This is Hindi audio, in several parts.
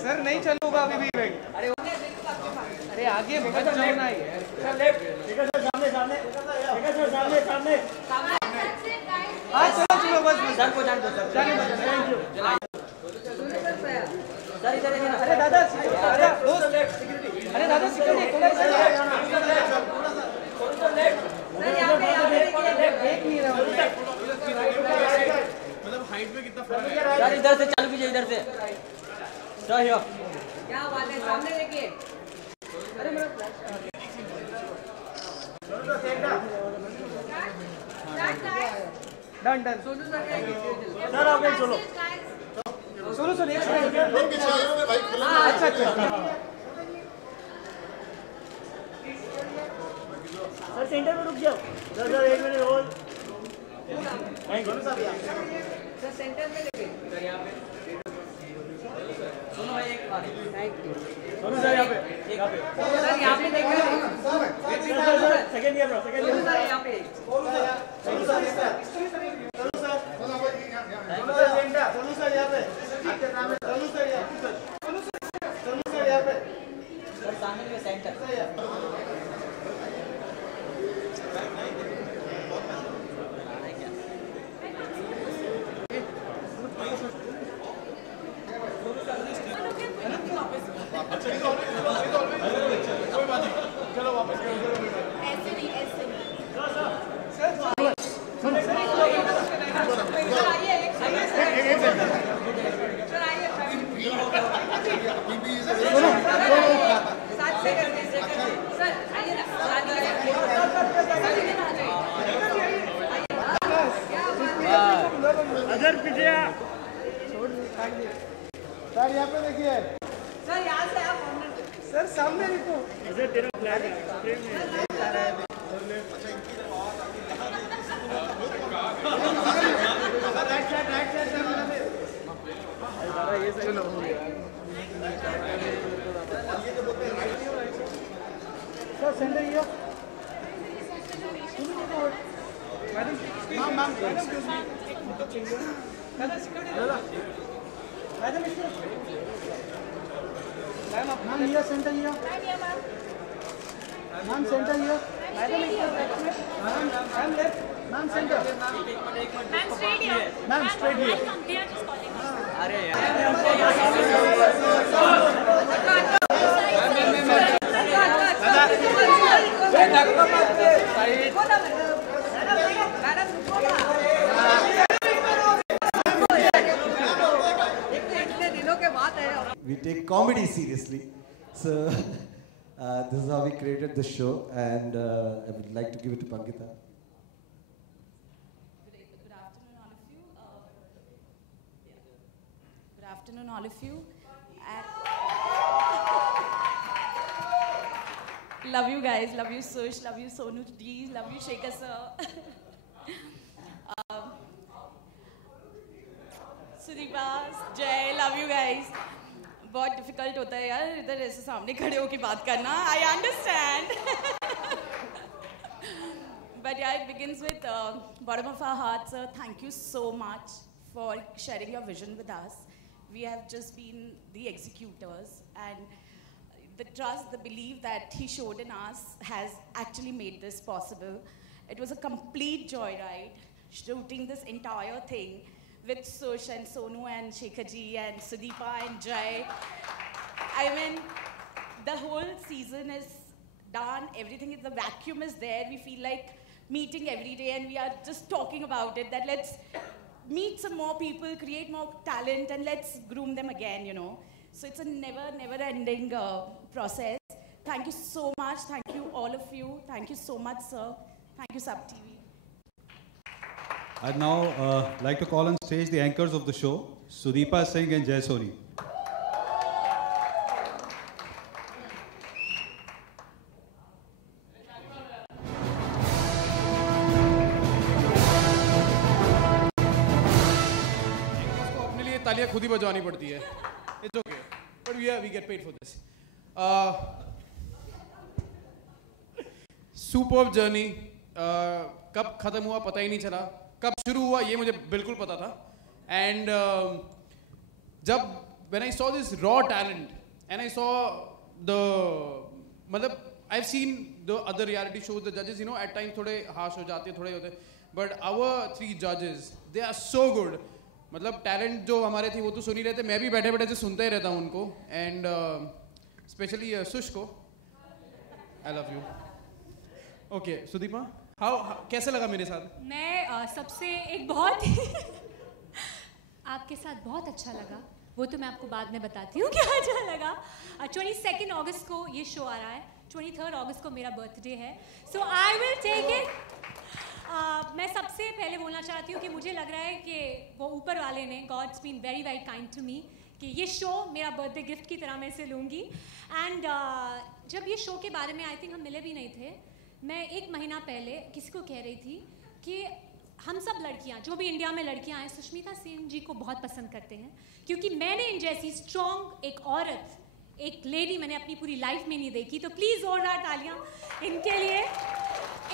सर नहीं चलूंगा अभी भी इवेंट। अरे आगे मत जाओ ना यार। सर लेफ्ट सामने सामने सामने। हाँ चलो बस सर को जान दो सर। जाने दो थैंक यू। सर इधर देखिए ना। अरे दादा दोस्त अरे दादा सिक्योरिटी थोड़ा सा देख नहीं रहा हूँ मतलब हाइट में कितना फर्क है यार। इधर से चालू कीजिए इधर से। क्या बात है सामने देखिए। अरे मेरा डन सोनू सर सर आप एक चलो सोनू सर एक सेकंड। अच्छा सर सेंटर में रुक जाओ। सर एक minute hold. Thank you sir centre में लेके सोनू भाई एक बार थैंक यू सोनू सर यहाँ पे सर यहाँ पे देखिए second year bro second year sir यहाँ पे सोनू सर यहाँ पे सर सामने में सेंटर सर यहाँ पे देखिए। सर यहाँ से आप सर सामने देखो। सर तेरा फ्लैग है फ्रेम में। चलो हो गया सर सेंटर ये मैडम मैम मैडम मैम ये सेंटर ये मैम सेंटर ये madam ma'am left ma'am centre ma'am straight ये अरे We take comedy seriously, so this is how we created the show, and I would like to give it to Pankita. Good afternoon, all of you. Good afternoon, all of you. Love you guys, love you Sush, love you Sonu Ji, love you Shekhar sir. Sudeepa, Jay, love you guys. बहुत डिफिकल्ट होता है यार इधर ऐसे सामने खड़े होकर बात करना. I understand. But yeah, it begins with bottom of our hearts. Thank you so much for sharing your vision with us. We have just been the executors, and the trust, the belief that he showed in us has actually made this possible. It was a complete joyride shooting this entire thing with Sush and Sonu and Shekhar ji and Sudeepa and Jai. I mean, the whole season is done. Everything is, the vacuum is there. We feel like meeting every day, and we are just talking about it, that let's meet some more people, create more talent, and let's groom them again, you know. So it's a never ending process. Thank you so much. Thank you, all of you. Thank you so much, sir. Thank you, Sub TV. I'd now like to call on stage the anchors of the show, Sudeepa Singh and Jai Soni. अपने लिए तालियां खुद ही बजवानी पड़ती है. It's okay, but we get paid for this. Superb journey. कब खत्म हुआ पता ही नहीं चला. कब शुरू हुआ ये मुझे बिल्कुल पता था. And जब when I saw this raw talent and I saw the मतलब I've seen the other reality shows, the judges, you know, at times थोड़े harsh हो जाते हैं, थोड़े होते हैं, but our 3 judges, they are so good. मतलब talent जो हमारे थे वो तो सुन ही रहे थे, मैं भी बैठे बैठे से सुनता ही रहता हूँ उनको. And especially सुश को, I love you. Okay, Sudipa, कैसे लगा मेरे साथ? मैं सबसे एक बहुत आपके साथ बहुत अच्छा लगा, वो तो मैं आपको बाद में बताती हूँ क्या अच्छा लगा. 22 अगस्त को ये शो आ रहा है, 23 अगस्त को मेरा बर्थडे है, सो आई विल टेक इट. मैं सबसे पहले बोलना चाहती हूँ कि मुझे लग रहा है कि वो ऊपर वाले ने, god's been very very kind to me, कि ये शो मेरा बर्थडे गिफ्ट की तरह मैं इसे लूँगी. एंड जब ये शो के बारे में आई थिंक हम मिले भी नहीं थे, मैं 1 महीना पहले किसी को कह रही थी कि हम सब लड़कियां, जो भी इंडिया में लड़कियां हैं, सुष्मिता सेन जी को बहुत पसंद करते हैं, क्योंकि मैंने इन जैसी स्ट्रॉन्ग एक औरत, एक लेडी मैंने अपनी पूरी लाइफ में नहीं देखी. तो प्लीज़ जोरदार तालियां इनके लिए.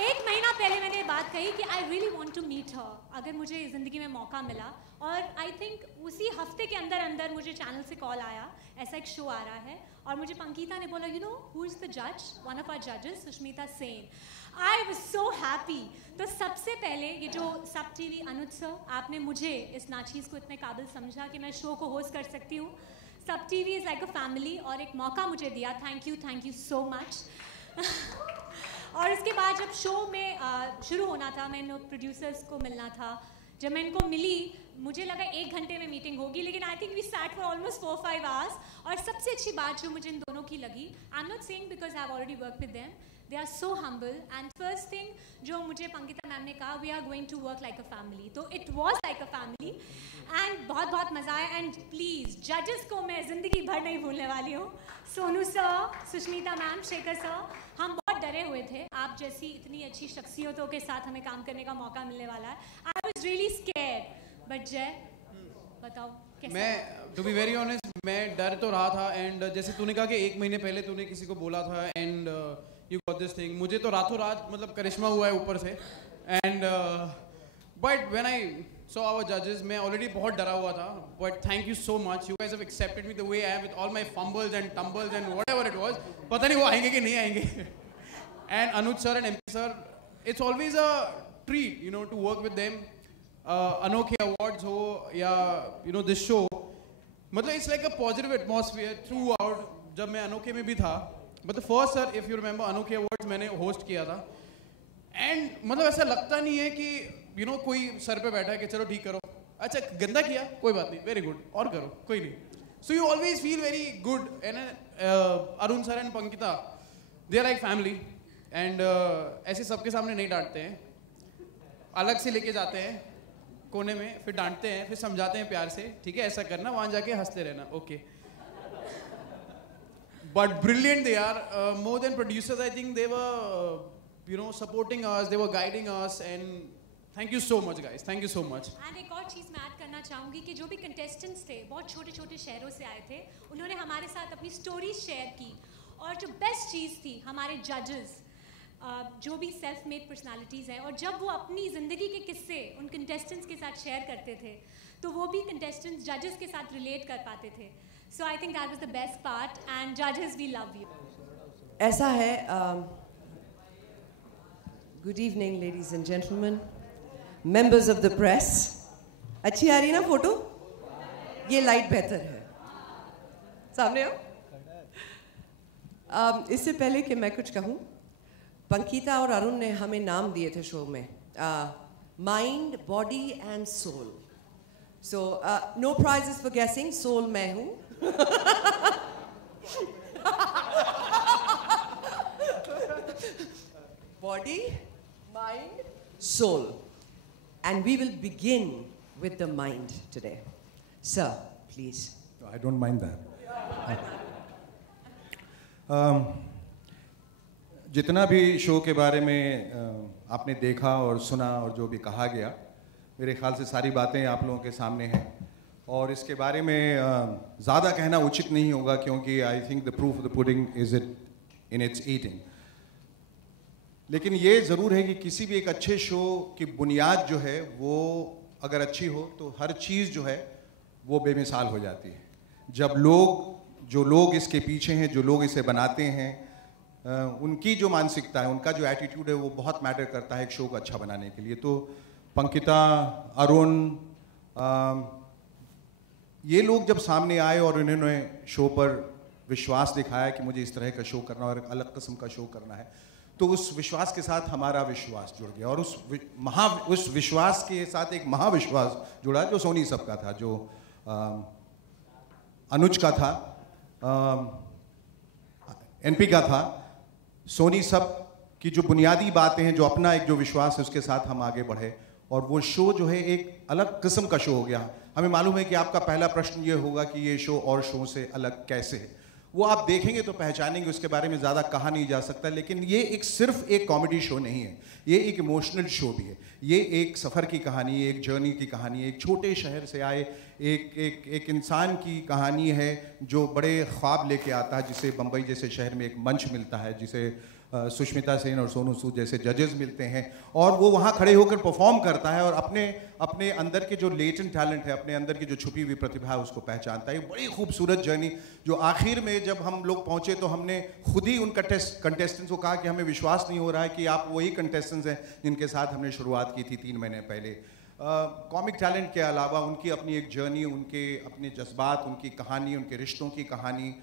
1 महीना पहले मैंने बात कही कि I really want to meet her, अगर मुझे ज़िंदगी में मौका मिला. और आई थिंक उसी हफ्ते के अंदर अंदर मुझे चैनल से कॉल आया, ऐसा एक शो आ रहा है, और मुझे पंकिता ने बोला, you know who is the जज, वन ऑफ आवर जजेस, Sushmita Sen. I was so happy. तो सबसे पहले ये जो सब टीवी अनुज सर, आपने मुझे इस नाचीज़ को इतने काबिल समझा कि मैं शो को होस्ट कर सकती हूँ. सब TV is like a family, और एक मौका मुझे दिया. Thank you so much. और उसके बाद जब शो में शुरू होना था, मैं इन प्रोड्यूसर्स को मिलना था. जब मैं इनको मिली, मुझे लगा 1 घंटे में मीटिंग होगी, लेकिन I think we sat for almost 4-5 hours. और सबसे अच्छी बात जो मुझे इन दोनों की लगी, I am not saying because I have already work with them, they are so humble. And first thing जो मुझे पंकिता मैम ने कहा, we are going to work like a family. तो it was like a family, and बहुत बहुत मज़ा आया. एंड प्लीज़ जजेस को मैं ज़िंदगी भर नहीं भूलने वाली हूँ. Sonu sir, Sushmita ma'am, Shekhar sir, हम बहुत डरे हुए थे. आप जैसी इतनी अच्छी शख्सियतों के साथ हमें काम करने का मौका मिलने वाला है. I was really scared. But जय, बताओ कैसे? मैं टू बी वेरी ऑनेस्ट, मैं डर तो रहा था. एंड जैसे तूने कहा कि 1 महीने पहले तूने किसी को बोला था, and you got this thing, मुझे तो रातों रात मतलब करिश्मा हुआ है ऊपर से. And but when I saw our जजेस, मैं ऑलरेडी बहुत डरा हुआ था. But thank you so much, you guys have accepted me the way I am, with all my fumbles and tumbles and whatever it was. पता नहीं वो आएंगे कि नहीं आएंगे. And Anuj sir and MP sir, it's always a treat, you know, to work with them. Anokhe awards हो या यू नो दिस शो, मतलब it's like a positive atmosphere through out. जब मैं अनोखे में भी था, but the first sir, if you remember, अनोखे अवार्ड्स मैंने होस्ट किया था. एंड मतलब ऐसा लगता नहीं है कि यू नो कोई सर पे बैठा है कि चलो ठीक करो, अच्छा गंदा किया कोई बात नहीं, वेरी गुड, और करो, कोई नहीं. So you always feel very good. And Arun sir and Pankita, they are like family. And ऐसे सबके सामने नहीं डांटते हैं, अलग से लेके जाते हैं कोने में, फिर डांटते हैं, फिर समझाते हैं प्यार से, ठीक है ऐसा करना, वहां जाके हंसते रहना, okay. But brilliant they are. More than producers, I think they were, you know, supporting us. They were guiding us, and thank you so much, guys. Thank you so much. And एक और चीज़ मैं ऐड करना चाहूँगी कि जो भी contestants थे, बहुत छोटे-छोटे शहरों से आए थे, उन्होंने हमारे साथ अपनी stories share की. और जो best चीज़ थी, हमारे judges, जो भी self made personalities हैं, और जब वो अपनी ज़िंदगी के किस्से उन contestants के साथ share करते थे, तो वो भी contestants judges के साथ relate कर पाते थे. So I think that was the best part, and judges, we love you. ऐसा है. Good evening, ladies and gentlemen, members of the press. अच्छी आ रही ना फोटो? ये लाइट बेहतर है. सामने आओ. इससे पहले कि मैं कुछ कहूँ, पंकिता और अरुण ने हमें नाम दिए थे शो में, mind, body and soul. So no prizes for guessing. Soul मैं हूँ. Body, mind, soul, and we will begin with the mind today. Sir, please. I don't mind that. जितना भी शो के बारे में आपने देखा और सुना और जो भी कहा गया, मेरे ख्याल से सारी बातें आप लोगों के सामने हैं, और इसके बारे में ज़्यादा कहना उचित नहीं होगा, क्योंकि I think the proof of the pudding is it in its eating. लेकिन ये ज़रूर है कि किसी भी एक अच्छे शो की बुनियाद जो है वो अगर अच्छी हो तो हर चीज़ जो है वो बेमिसाल हो जाती है। जब जो लोग इसके पीछे हैं, जो लोग इसे बनाते हैं, उनकी जो मानसिकता है, उनका जो एटीट्यूड है वो बहुत मैटर करता है एक शो को अच्छा बनाने के लिए। तो पंकिता, अरुण, ये लोग जब सामने आए और उन्होंने शो पर विश्वास दिखाया कि मुझे इस तरह का शो करना और एक अलग किस्म का शो करना है, तो उस विश्वास के साथ हमारा विश्वास जुड़ गया और उस विश्वास के साथ एक महाविश्वास जुड़ा जो सोनी सब का था, जो अनुज का था, एनपी का था। सोनी सब की जो बुनियादी बातें हैं, जो अपना एक जो विश्वास है, उसके साथ हम आगे बढ़े और वो शो जो है एक अलग किस्म का शो हो गया। हमें मालूम है कि आपका पहला प्रश्न ये होगा कि ये शो और शो से अलग कैसे है। वो आप देखेंगे तो पहचानेंगे, उसके बारे में ज़्यादा कहा नहीं जा सकता। लेकिन ये सिर्फ एक कॉमेडी शो नहीं है, ये एक इमोशनल शो भी है। ये एक सफ़र की कहानी, एक जर्नी की कहानी, एक छोटे शहर से आए एक इंसान की कहानी है जो बड़े ख्वाब लेके आता है, जिसे बम्बई जैसे शहर में एक मंच मिलता है, जिसे सुष्मिता सेन और सोनू सूद जैसे जजेस मिलते हैं और वो वहाँ खड़े होकर परफॉर्म करता है और अपने अंदर के जो लेटेंट टैलेंट है, अपने अंदर की जो छुपी हुई प्रतिभा है, उसको पहचानता है। बड़ी खूबसूरत जर्नी जो आखिर में जब हम लोग पहुँचे तो हमने खुद ही उन कंटेस्टेंट्स को कहा कि हमें विश्वास नहीं हो रहा है कि आप वही कंटेस्टेंट्स हैं जिनके साथ हमने शुरुआत की थी 3 महीने पहले। कॉमिक टैलेंट के अलावा उनकी अपनी एक जर्नी, उनके अपने जज्बात, उनकी कहानी, उनके रिश्तों की कहानी,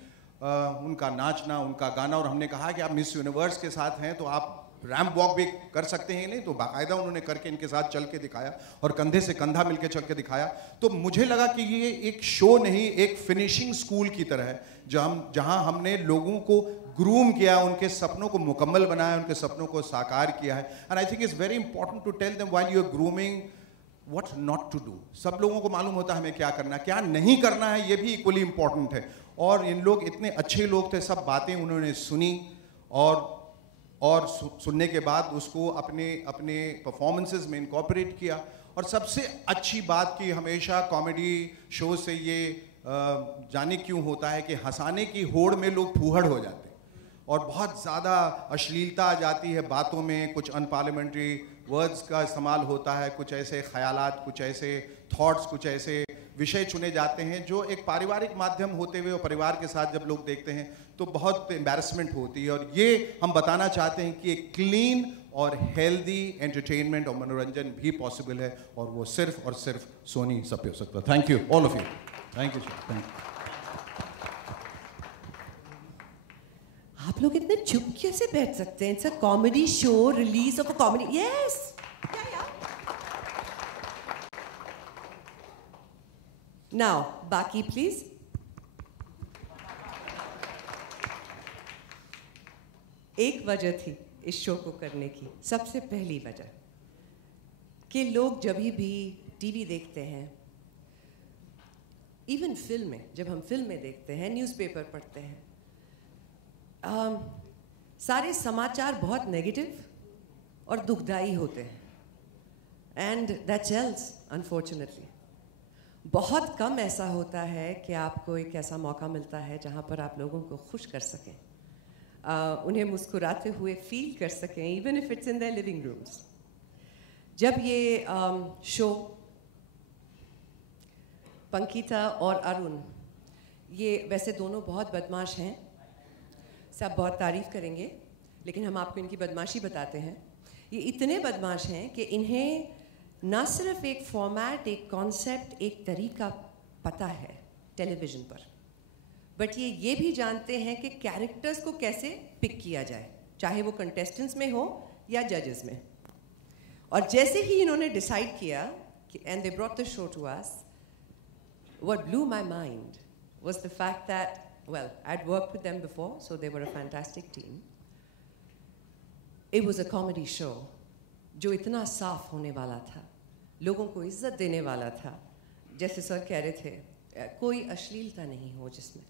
उनका नाचना, उनका गाना। और हमने कहा कि आप मिस यूनिवर्स के साथ हैं तो आप रैम्प वॉक भी कर सकते हैं। नहीं तो बाकायदा उन्होंने करके इनके साथ चल के दिखाया और कंधे से कंधा मिलके चल के दिखाया। तो मुझे लगा कि ये एक शो नहीं, एक फिनिशिंग स्कूल की तरह है जहां हमने लोगों को ग्रूम किया, उनके सपनों को मुकम्मल बनाया, उनके सपनों को साकार किया है। And I think it's very important to tell them while you are grooming what not to do. सब लोगों को मालूम होता है हमें क्या करना, क्या नहीं करना है, ये भी इक्वली इंपॉर्टेंट है। और इन लोग इतने अच्छे लोग थे, सब बातें उन्होंने सुनी और सुनने के बाद उसको अपने परफॉर्मेंसेस में इनकॉर्पोरेट किया। और सबसे अच्छी बात कि हमेशा कॉमेडी शो से ये जाने क्यों होता है कि हंसाने की होड़ में लोग फूहड़ हो जाते हैं और बहुत ज़्यादा अश्लीलता आ जाती है बातों में, कुछ अनपार्लियामेंट्री वर्ड्स का इस्तेमाल होता है, कुछ ऐसे ख्यालात, कुछ ऐसे थॉट्स, कुछ ऐसे विषय चुने जाते हैं जो एक पारिवारिक माध्यम होते हुए और परिवार के साथ जब लोग देखते हैं तो बहुत एम्बैरसमेंट होती है। और ये हम बताना चाहते हैं कि एक क्लीन और हेल्दी एंटरटेनमेंट और मनोरंजन भी पॉसिबल है और वो सिर्फ और सिर्फ सोनी सब पे हो सकता है। Thank you all of you, thank you sir, thank you. आप लोग इतने चुप कैसे बैठ सकते हैं? It's a comedy show, release of a comedy. Yes, now बाकी प्लीज। एक वजह थी इस शो को करने की, सबसे पहली वजह कि लोग जब भी टीवी देखते हैं, इवन फिल्में, जब हम फिल्में देखते हैं, न्यूज़पेपर पढ़ते हैं, सारे समाचार बहुत नेगेटिव और दुखदाई होते हैं। And that sells unfortunately. बहुत कम ऐसा होता है कि आपको एक ऐसा मौका मिलता है जहाँ पर आप लोगों को खुश कर सकें, उन्हें मुस्कुराते हुए फील कर सकें, even if it's in their living rooms. जब ये शो पंकिता और अरुण, ये वैसे दोनों बहुत बदमाश हैं, सब बहुत तारीफ करेंगे, लेकिन हम आपको इनकी बदमाशी बताते हैं। ये इतने बदमाश हैं कि इन्हें ना सिर्फ एक फॉर्मेट, एक कॉन्सेप्ट, एक तरीका पता है टेलीविज़न पर, बट ये भी जानते हैं कि कैरेक्टर्स को कैसे पिक किया जाए, चाहे वो कंटेस्टेंट्स में हो या जजेस में। और जैसे ही इन्होंने डिसाइड किया and they brought the show to us, what blew my mind was the fact that, well, I'd worked with them before, so they were a fantastic team. It was a comedy show जो इतना साफ होने वाला था, लोगों को इज्जत देने वाला था, जैसे सर कह रहे थे, कोई अश्लीलता नहीं हो जिसमें।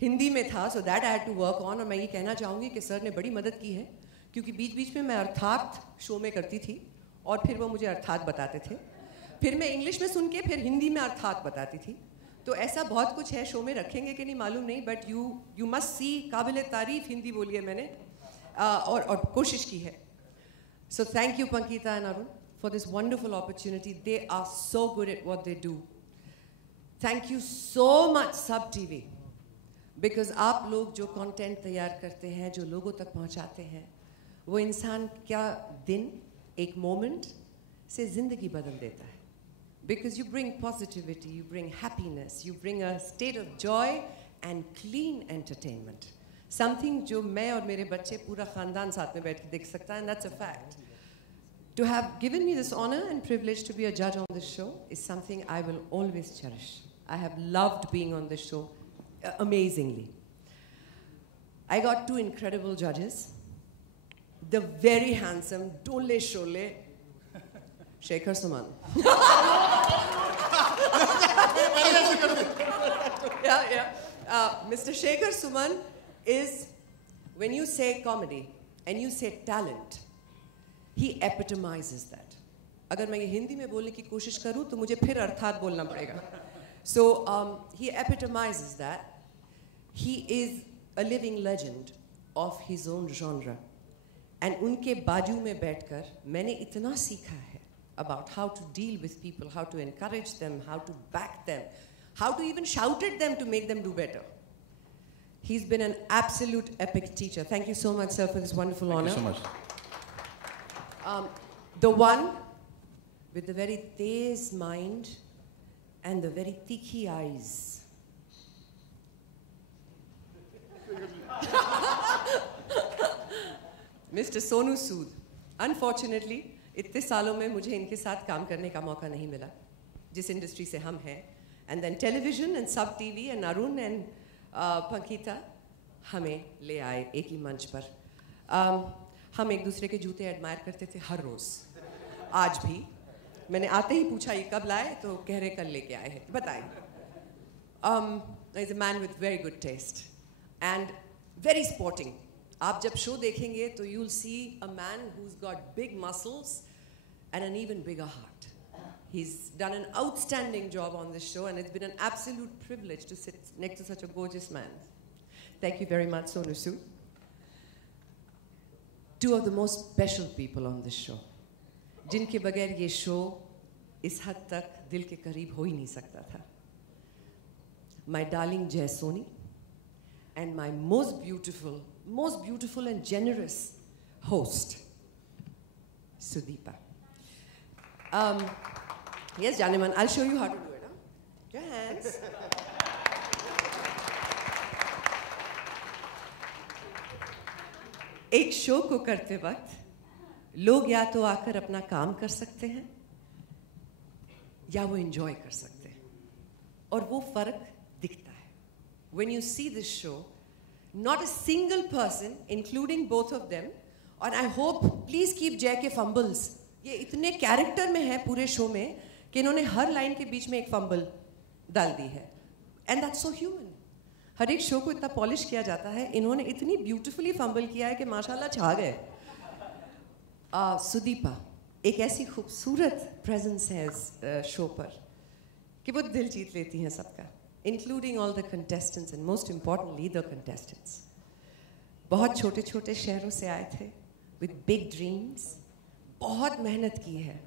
हिंदी में था, so that I had to work on। और मैं ये कहना चाहूँगी कि सर ने बड़ी मदद की है, क्योंकि बीच बीच में मैं अर्थात शो में करती थी और फिर वो मुझे अर्थात बताते थे, फिर मैं इंग्लिश में सुन के फिर हिंदी में अर्थात बताती थी। तो ऐसा बहुत कुछ है, शो में रखेंगे कि नहीं मालूम नहीं, बट यू मस्ट सी, काबिल तारीफ हिंदी बोली है मैंने और कोशिश की है। So thank you, Pankita and Arun, for this wonderful opportunity. They are so good at what they do. Thank you so much, Sub TV, because आप लोग जो content तैयार करते हैं, जो लोगों तक पहुंचाते हैं, वो इंसान क्या दिन, एक moment से जिंदगी बदल देता है. Because you bring positivity, you bring happiness, you bring a state of joy and clean entertainment. Something जो मैं और मेरे बच्चे पूरा खानदान साथ में बैठ के देख सकता है, and that's a fact. To have given me this honor and privilege to be a judge on this show is something I will always cherish. I have loved being on this show amazingly. I got two incredible judges. The very handsome, Dole Shole, Shekhar Suman. Mr. Shekhar Suman is, when you say comedy and you say talent, he epitomizes that. अगर मैं ये हिंदी में बोलने की कोशिश करूँ तो मुझे फिर अर्थात बोलना पड़ेगा. So he epitomizes that. He is a living legend of his own genre. And उनके बाजू में बैठकर मैंने इतना सीखा है about how to deal with people, how to encourage them, how to back them, how to even shout at them to make them do better. He's been an absolute epic teacher. Thank you so much, sir, for this wonderful honor. Thank you so much. The one with the very tez mind and the very tikhi eyes. Mr. Sonu Sood. Unfortunately, इतने सालों में मुझे इनके साथ काम करने का मौका नहीं मिला, जिस इंडस्ट्री से हम हैं. And then television and Sub TV and Arun and Pankita हमें ले आए एक ही मंच पर. हम एक दूसरे के जूते एडमायर करते थे हर रोज़. आज भी मैंने आते ही पूछा ये कब लाए, तो कह रहे कल लेके आए हैं. बताएं. He's a man with very good taste and very sporting. आप जब शो देखेंगे तो you'll see a man who's got big muscles and an even bigger heart. He's done an outstanding job on this show, and it's been an absolute privilege to sit next to such a gorgeous man. Thank you very much, Sonu Sood. Two of the most special people on this show, जिनके बगैर ये शो इस हद तक दिल के करीब हो ही नहीं सकता था. My darling Jai Soni and my most beautiful and generous host, Sudeepa. Yes, Janeman, I'll show you how to do it. Huh? Your hands. एक शो को करते वक्त लोग या तो आकर अपना काम कर सकते हैं या वो एंजॉय कर सकते हैं, और वो फर्क दिखता है. When you see this show, not a single person, including both of them, and I hope, please keep Jay के fumbles. ये इतने कैरेक्टर में है पूरे शो में कि इन्होंने हर लाइन के बीच में एक फंबल डाल दी है. And that's so human. हर एक शो को इतना पॉलिश किया जाता है, इन्होंने इतनी ब्यूटीफुली फंबल किया है कि माशाल्लाह छा गए. सुदीपा एक ऐसी खूबसूरत प्रेजेंस है इस शो पर कि वो दिल जीत लेती हैं सबका, including all the contestants and most importantly the contestants. बहुत छोटे छोटे शहरों से आए थे with big dreams. बहुत मेहनत की है,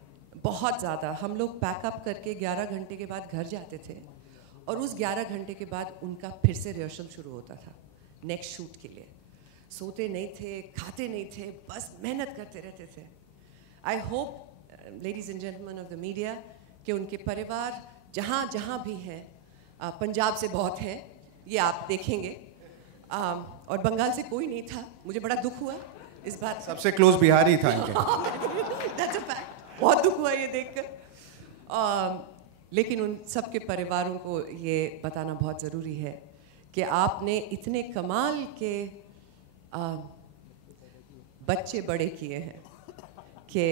बहुत ज़्यादा. हम लोग पैकअप करके 11 घंटे के बाद घर जाते थे, और उस 11 घंटे के बाद उनका फिर से रिहर्सल शुरू होता था नेक्स्ट शूट के लिए. सोते नहीं थे, खाते नहीं थे, बस मेहनत करते रहते थे. I hope ladies and gentleman of the media कि उनके परिवार जहाँ जहाँ भी हैं, पंजाब से बहुत हैं, ये आप देखेंगे, और बंगाल से कोई नहीं था. मुझे बड़ा दुख हुआ इस बात. सबसे क्लोज बिहारी था इनके. That's a fact. बहुत दुख हुआ ये देखकर. लेकिन उन सब के परिवारों को ये बताना बहुत ज़रूरी है कि आपने इतने कमाल के बच्चे बड़े किए हैं कि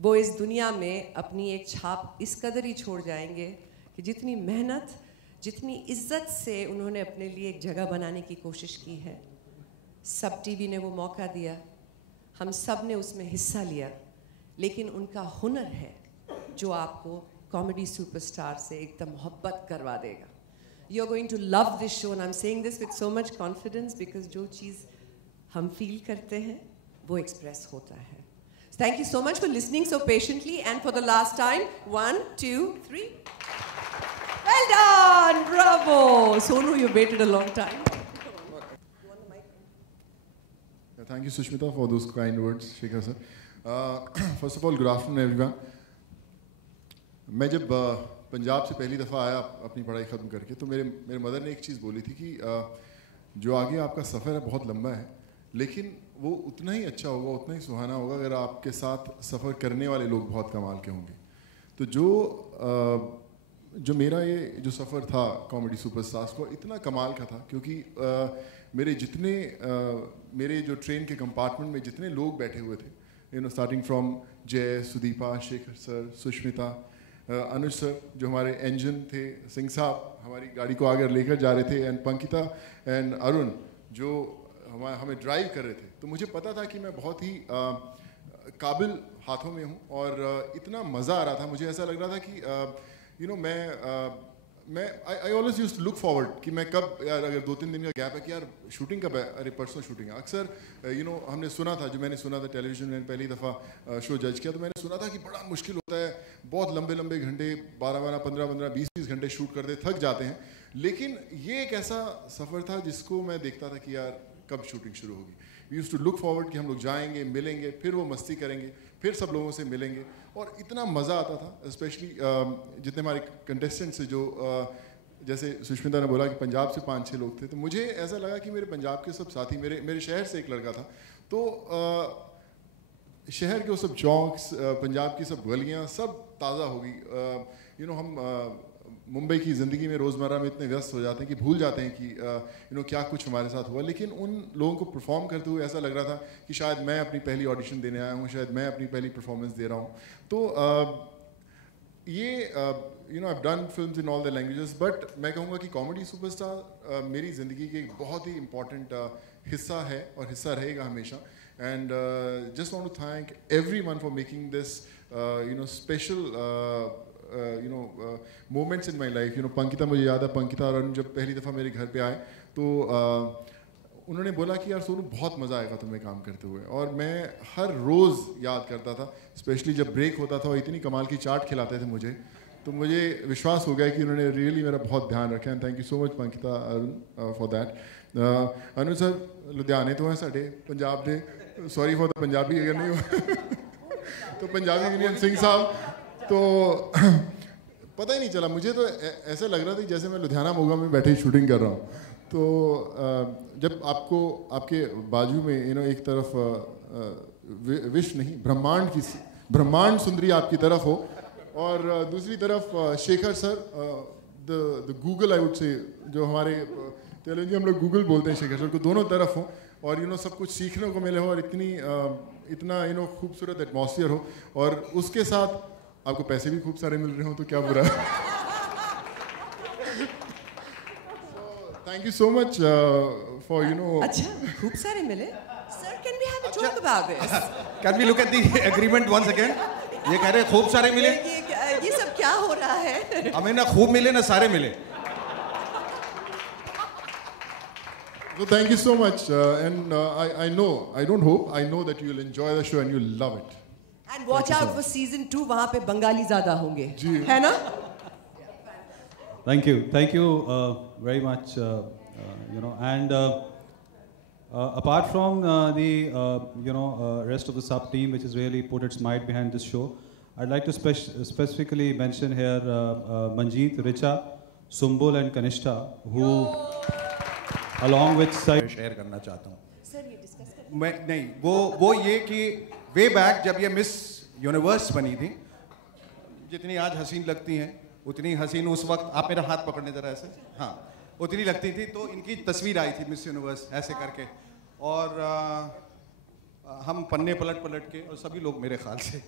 वो इस दुनिया में अपनी एक छाप इस कदर ही छोड़ जाएंगे कि जितनी मेहनत, जितनी इज्जत से उन्होंने अपने लिए एक जगह बनाने की कोशिश की है. सब टीवी ने वो मौका दिया, हम सब ने उसमें हिस्सा लिया, लेकिन उनका हुनर है जो आपको कॉमेडी सुपरस्टार से एकदम मोहब्बत करवा देगा. You are going to love this show, and I am saying this with so much confidence because जो चीज़ हम फील करते हैं वो एक्सप्रेस होता है. Thank you so much for listening so patiently, and for the last time, 1, 2, 3. Well done, bravo. Sonu, you waited a long time. Thank you, Sushmita, for those kind words, Shekhar sir. First of all, good afternoon, everyone. मैं जब पंजाब से पहली दफ़ा आया अपनी पढ़ाई ख़त्म करके, तो मेरे मदर ने एक चीज़ बोली थी कि जो आगे आपका सफ़र है बहुत लंबा है, लेकिन वो उतना ही अच्छा होगा, उतना ही सुहाना होगा अगर आपके साथ सफ़र करने वाले लोग बहुत कमाल के होंगे। तो जो मेरा ये जो सफ़र था कॉमेडी सुपरस्टार्स को, इतना कमाल का था क्योंकि मेरे जो ट्रेन के कंपार्टमेंट में जितने लोग बैठे हुए थे, स्टार्टिंग फ्रॉम जय, सुदीपा, शेखर सर, सुष्मिता, अनुज सर जो हमारे इंजन थे, सिंह साहब हमारी गाड़ी को आगे लेकर जा रहे थे, एंड पंकिता एंड अरुण जो हमें ड्राइव कर रहे थे। तो मुझे पता था कि मैं बहुत ही काबिल हाथों में हूँ और इतना मज़ा आ रहा था, मुझे ऐसा लग रहा था कि I always used to look forward कि मैं कब, यार अगर 2-3 दिन का गैप है कि यार शूटिंग कब है, अरे परसों शूटिंग है। अक्सर हमने सुना था, जो मैंने सुना था टेलीविजन में पहली दफ़ा शो जज किया, तो मैंने सुना था कि बड़ा मुश्किल होता है, बहुत लंबे लंबे घंटे 12-12, 15-15, 20-20 घंटे शूट करते, थक जाते हैं। लेकिन ये एक ऐसा सफ़र था जिसको मैं देखता था कि यार कब शूटिंग शुरू होगी। We used to look forward कि हम लोग जाएंगे, मिलेंगे, फिर वो मस्ती करेंगे, फिर सब लोगों से मिलेंगे, और इतना मज़ा आता था। स्पेशली जितने हमारे कंटेस्टेंट्स से जो जैसे सुष्मिता ने बोला कि पंजाब से 5-6 लोग थे, तो मुझे ऐसा लगा कि मेरे पंजाब के सब साथी, मेरे शहर से एक लड़का था, तो शहर के वो सब चौंक्स, पंजाब की सब गलियाँ सब ताज़ा हो गई। हम मुंबई की ज़िंदगी में रोज़मर्रा में इतने व्यस्त हो जाते हैं कि भूल जाते हैं कि क्या कुछ हमारे साथ हुआ। लेकिन उन लोगों को परफॉर्म करते हुए ऐसा लग रहा था कि शायद मैं अपनी पहली ऑडिशन देने आया हूँ, शायद मैं अपनी पहली परफॉर्मेंस दे रहा हूँ। तो I've done films in all the languages, but मैं कहूँगा कि कॉमेडी सुपरस्टार मेरी ज़िंदगी के एक बहुत ही इम्पॉर्टेंट हिस्सा है और हिस्सा रहेगा हमेशा। And just want to thank everyone for making this special moments in my life. पंकिता, मुझे याद है पंकिता और अरुण जब पहली दफ़ा मेरे घर पे आए तो उन्होंने बोला कि यार सोनू बहुत मज़ा आएगा तुम्हें काम करते हुए, और मैं हर रोज़ याद करता था, स्पेशली जब ब्रेक होता था और इतनी कमाल की चाट खिलाते थे मुझे, तो मुझे विश्वास हो गया कि उन्होंने रियली मेरा बहुत ध्यान रखा। And thank you so much Pankita, Arun for that. Anuj sir लुधियाने तो हैं साढ़े पंजाब दे, सॉरी फॉर द पंजाबी अगर नहीं हो तो पंजाबी यूनियन सिंह साहब, तो पता ही नहीं चला, मुझे तो ऐसा लग रहा था जैसे मैं लुधियाना मोगा में बैठे ही शूटिंग कर रहा हूँ। तो जब आपके बाजू में एक तरफ विश नहीं ब्रह्मांड सुंदरी आपकी तरफ हो, और दूसरी तरफ Shekhar sir, the Google I would से, जो हमारे तेलुगु हम लोग गूगल बोलते हैं, शेखर सर को दोनों तरफ हो, और सब कुछ सीखने को मिले हो, और इतना खूबसूरत एटमॉस्फेयर हो, और उसके साथ आपको पैसे भी खूब सारे मिल रहे हो, तो क्या बुरा। Thank you so much for अच्छा खूब सारे मिले। Sir, can we have a talk about this? Can we look at the agreement once again? ये कह रहे खूब सारे मिले, ये सब क्या हो रहा है? हमें ना खूब मिले ना सारे मिले। So thank you so much, and I know that you will enjoy the show and you will love it. And watch out for season 2, वहाँ पे बंगाली ज़्यादा होंगे, है ना? Thank you very much, and apart from the rest of the sub team which has really put its might behind this show, I'd like to specifically mention here Manjeet, Richa, Sumbul and Kanishta, who along with share करना चाहता हूँ। मैं नहीं, वो ये कि वे बैक जब ये मिस यूनिवर्स बनी थी, जितनी आज हसीन लगती हैं उतनी हसीन उस वक्त, आप मेरा हाथ पकड़ने जरा ऐसे, हाँ, उतनी लगती थी। तो इनकी तस्वीर आई थी मिस यूनिवर्स ऐसे करके, और हम पन्ने पलट के, और सभी लोग मेरे ख्याल से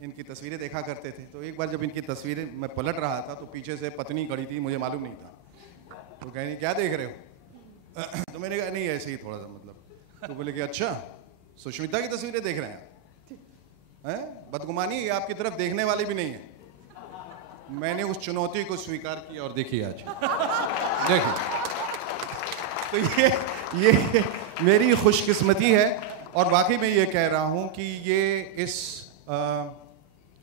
इनकी तस्वीरें देखा करते थे। तो एक बार जब इनकी तस्वीरें मैं पलट रहा था तो पीछे से पत्नी खड़ी थी, मुझे मालूम नहीं था, तो कहीं क्या देख रहे हो? तो मैंने कहा नहीं ऐसे ही थोड़ा सा मतलब। तो बोले कि अच्छा सुष्मिता की तस्वीरें देख रहे हैं? बदगुमानी आपकी तरफ देखने वाली भी नहीं है। मैंने उस चुनौती को स्वीकार किया और देखिए आज, देखिए। तो ये मेरी खुशकिस्मती है और वाकई में ये कह रहा हूँ कि ये इस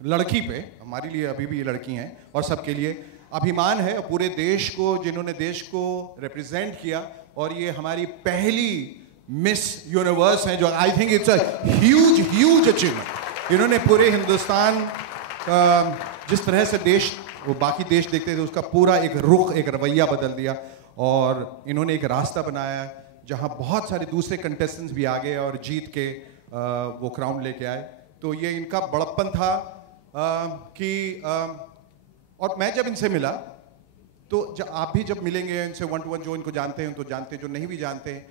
लड़की पे, हमारे लिए अभी भी ये लड़की हैं और सबके लिए अभिमान है, पूरे देश को, जिन्होंने देश को रिप्रेजेंट किया, और ये हमारी पहली मिस यूनिवर्स हैं, जो आई think it's a huge achievement. इन्होंने पूरे हिंदुस्तान जिस तरह से देश, वो बाकी देश देखते थे, उसका पूरा एक रुख, एक रवैया बदल दिया, और इन्होंने एक रास्ता बनाया जहां बहुत सारे दूसरे कंटेस्टेंट्स भी आ गए और जीत के वो क्राउन लेके आए। तो ये इनका बड़प्पन था कि और मैं जब इनसे मिला, तो आप भी जब मिलेंगे इनसे वन टू वन, जो इनको जानते हैं तो जानते, जो नहीं भी जानते हैं,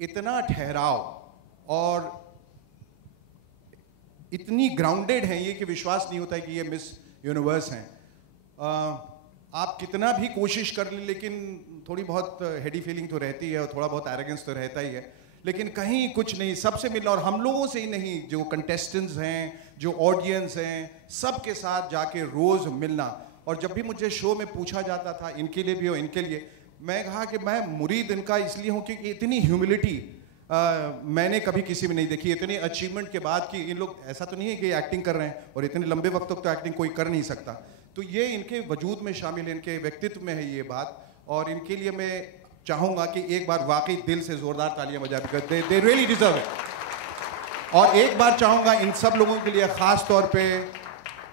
इतना ठहराव और इतनी ग्राउंडेड हैं ये कि विश्वास नहीं होता है कि ये मिस यूनिवर्स हैं। आप कितना भी कोशिश कर लें, लेकिन थोड़ी बहुत हेडी फीलिंग तो रहती है और थोड़ा बहुत एरोगेंस तो रहता ही है, लेकिन कहीं कुछ नहीं, सबसे मिलना, और हम लोगों से ही नहीं, जो कंटेस्टेंट्स हैं, जो ऑडियंस हैं, सबके साथ जाके रोज मिलना। और जब भी मुझे शो में पूछा जाता था, इनके लिए भी और इनके लिए, मैं कहा कि मैं मुरीद इनका इसलिए हूँ क्योंकि इतनी ह्यूमिलिटी मैंने कभी किसी में नहीं देखी। इतने अचीवमेंट के बाद कि इन लोग, ऐसा तो नहीं है कि एक्टिंग कर रहे हैं और इतने लंबे वक्त तक तो एक्टिंग कोई कर नहीं सकता, तो ये इनके वजूद में शामिल है, इनके व्यक्तित्व में है ये बात। और इनके लिए मैं चाहूँगा कि एक बार वाकई दिल से जोरदार तालियां बजा, because they really deserve it. और एक बार चाहूँगा इन सब लोगों के लिए, खास तौर पे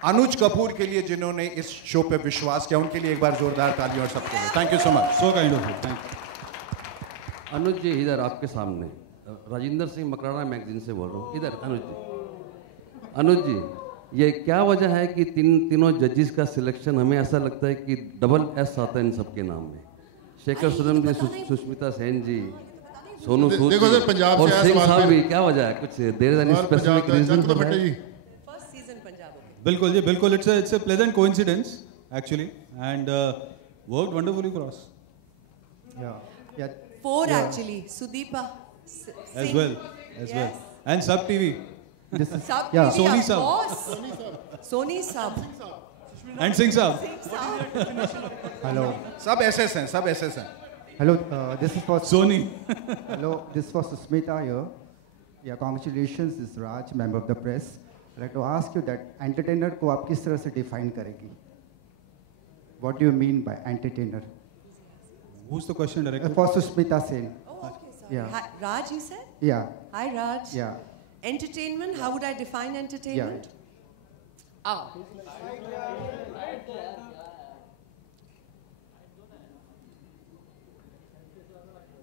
अनुज कपूर के लिए, जिन्होंने इस शो पे विश्वास किया, उनके लिए एक बार जोरदार तालियां और सबके लिए thank you so much. So kind of you, thank you. Anuj ji इधर आपके सामने, राजेंद्र सिंह मकराना मैगजीन से बोल रहा हूँ, इधर अनुज जी। अनुज जी, ये क्या वजह है कि तीनों जजेस का सिलेक्शन, हमें ऐसा लगता है कि डबल एस आता है इन सबके नाम में, शेखर सुरम जी, सुष्मिता सेन जी, सोनू सूद देखो सर, पंजाब और से सिंह साहब भी, क्या वजह है? कुछ there is any specific reason for that? First season Punjab हो गया। बिल्कुल जी, बिल्कुल, it's a pleasant coincidence actually, and worked wonderfully for us. Yeah. 4 actually, Sudeepa. As well. Yes. And Sub TV. Sub Yeah. TV, Sony of Sub. course. Sony Sub. And Singh Sab. Hello. सब SS हैं, सब SS हैं। Hello, this is for Sony. Hello, this is for Susmita here. Yeah, congratulations, this is Raj, member of the press. I'd like to ask you that entertainer को आप किस तरह से define करेगी? What do you mean by entertainer? Who's the question director? For Susmita Sen. Oh, okay, sorry. Yeah. Hi, Raj, you said? Yeah. Hi, Raj. Yeah. Entertainment, how would I define entertainment? Oh.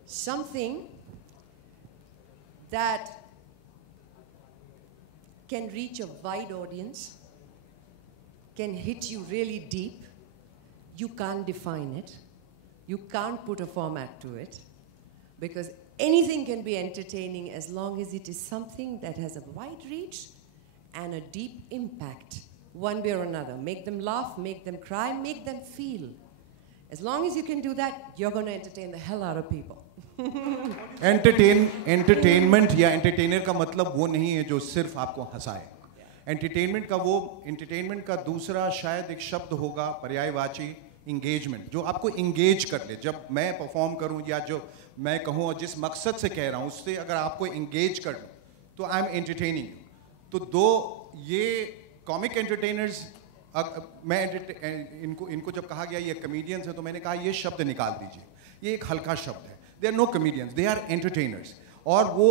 Something that can reach a wide audience, can hit you really deep. You can't define it. You can't put a format to it, because anything can be entertaining as long as it is something that has a wide reach and a deep impact, one way or another. Make them laugh, make them cry, make them feel. As long as you can do that, you're going to entertain the hell out of people. Entertainment या एंटरटेनर का मतलब वो नहीं है जो सिर्फ आपको हंसाए। एंटरटेनमेंट का दूसरा शायद एक शब्द होगा पर्यायवाची, इंगेजमेंट, जो आपको इंगेज कर ले। जब मैं परफॉर्म करूं या जो मैं कहूं और जिस मकसद से कह रहा हूं, उससे अगर आपको इंगेज कर लूं तो आई एम एंटरटेनिंग यू। तो दो ये कॉमिक एंटरटेनर्स, मैं इनको जब कहा गया ये कमेडियंस है, तो मैंने कहा ये शब्द निकाल दीजिए, ये एक हल्का शब्द है। They are no comedians, they are entertainers. और वो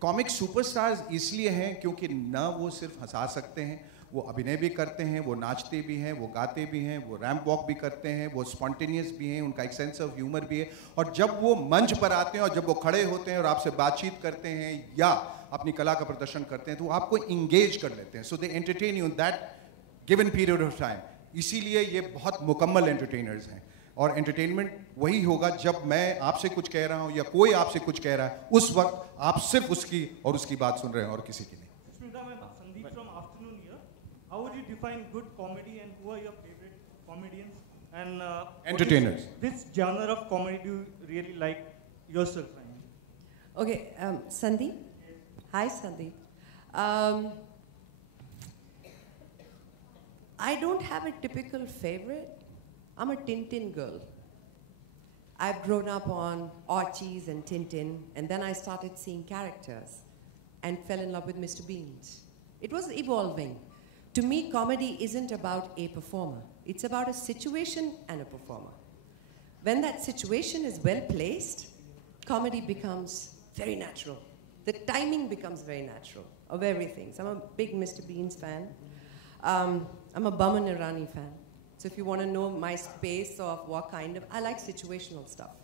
कॉमिक सुपरस्टार्स इसलिए हैं क्योंकि न वो सिर्फ हंसा सकते हैं, वो अभिनय भी करते हैं, वो नाचते भी हैं, वो गाते भी हैं, वो रैंप वॉक भी करते हैं, वो स्पॉन्टेनियस भी हैं, उनका एक सेंस ऑफ ह्यूमर भी है। और जब वो मंच पर आते हैं और जब वो खड़े होते हैं और आपसे बातचीत करते हैं या अपनी कला का प्रदर्शन करते हैं, तो आपको इंगेज कर लेते हैं। So they entertain you in that given period of time. इसीलिए ये बहुत मुकम्मल एंटरटेनर्स हैं। और एंटरटेनमेंट वही होगा जब मैं आपसे कुछ कह रहा हूँ या कोई आपसे कुछ कह रहा है, उस वक्त आप सिर्फ उसकी और उसकी बात सुन रहे हैं और किसी की नहीं। How would you define good comedy, and who are your favorite comedians? And entertainers. Which genre of comedy do you really like yourself? Okay, Sandeep. Hi, Sandeep. I don't have a typical favorite. I'm a Tintin girl. I've grown up on Archie's and Tintin, and then I started seeing characters. and fell in love with Mr. Beans. It was evolving. To me, comedy isn't about a performer. It's about a situation and a performer. When that situation is well placed, comedy becomes very natural. The timing becomes very natural of everything. So I'm a big Mr. Beans fan. I'm a Boman Irani fan. So if you want to know my space of what kind of, I like situational stuff.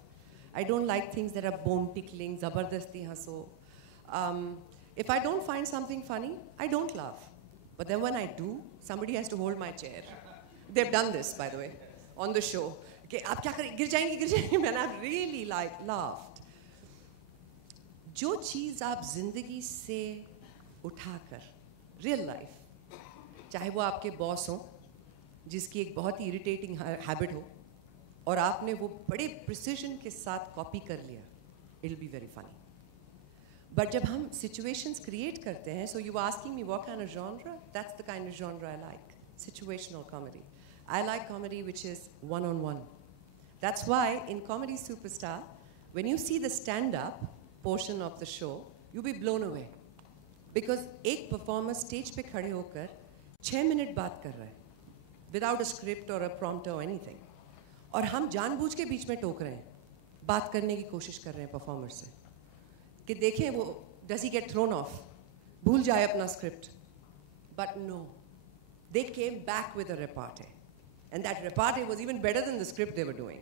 I don't like things that are bone tickling, zabardasti haso. If I don't find something funny, I don't laugh. But then when I do, somebody has to hold my chair. They've done this, by the way, on the show. Okay, आप क्या करें? गिर जाएंगे, and I've really laughed. जो चीज़ आप जिंदगी से उठाकर, real life, चाहे वो आपके बॉस हो, जिसकी एक बहुत ही irritating habit हो, और आपने वो बड़े precision के साथ copy कर लिया, it'll be very funny. But जब हम situations create करते हैं, so you were asking me what kind of genre? That's the kind of genre I like, situational comedy. I like comedy which is one-on-one. That's why in Comedy Superstar, when you see the stand-up portion of the show, you'll be blown away. Because एक performer stage पे खड़े होकर 6 minute बात कर रहा है, without a script or a prompter or anything. और हम जानबूझ के बीच में टोक रहे हैं, बात करने की कोशिश कर रहे हैं performer से, कि देखें वो does he get thrown off, भूल जाए अपना script. But no, they came back with a repartee. And that repartee was even better than the script they were doing.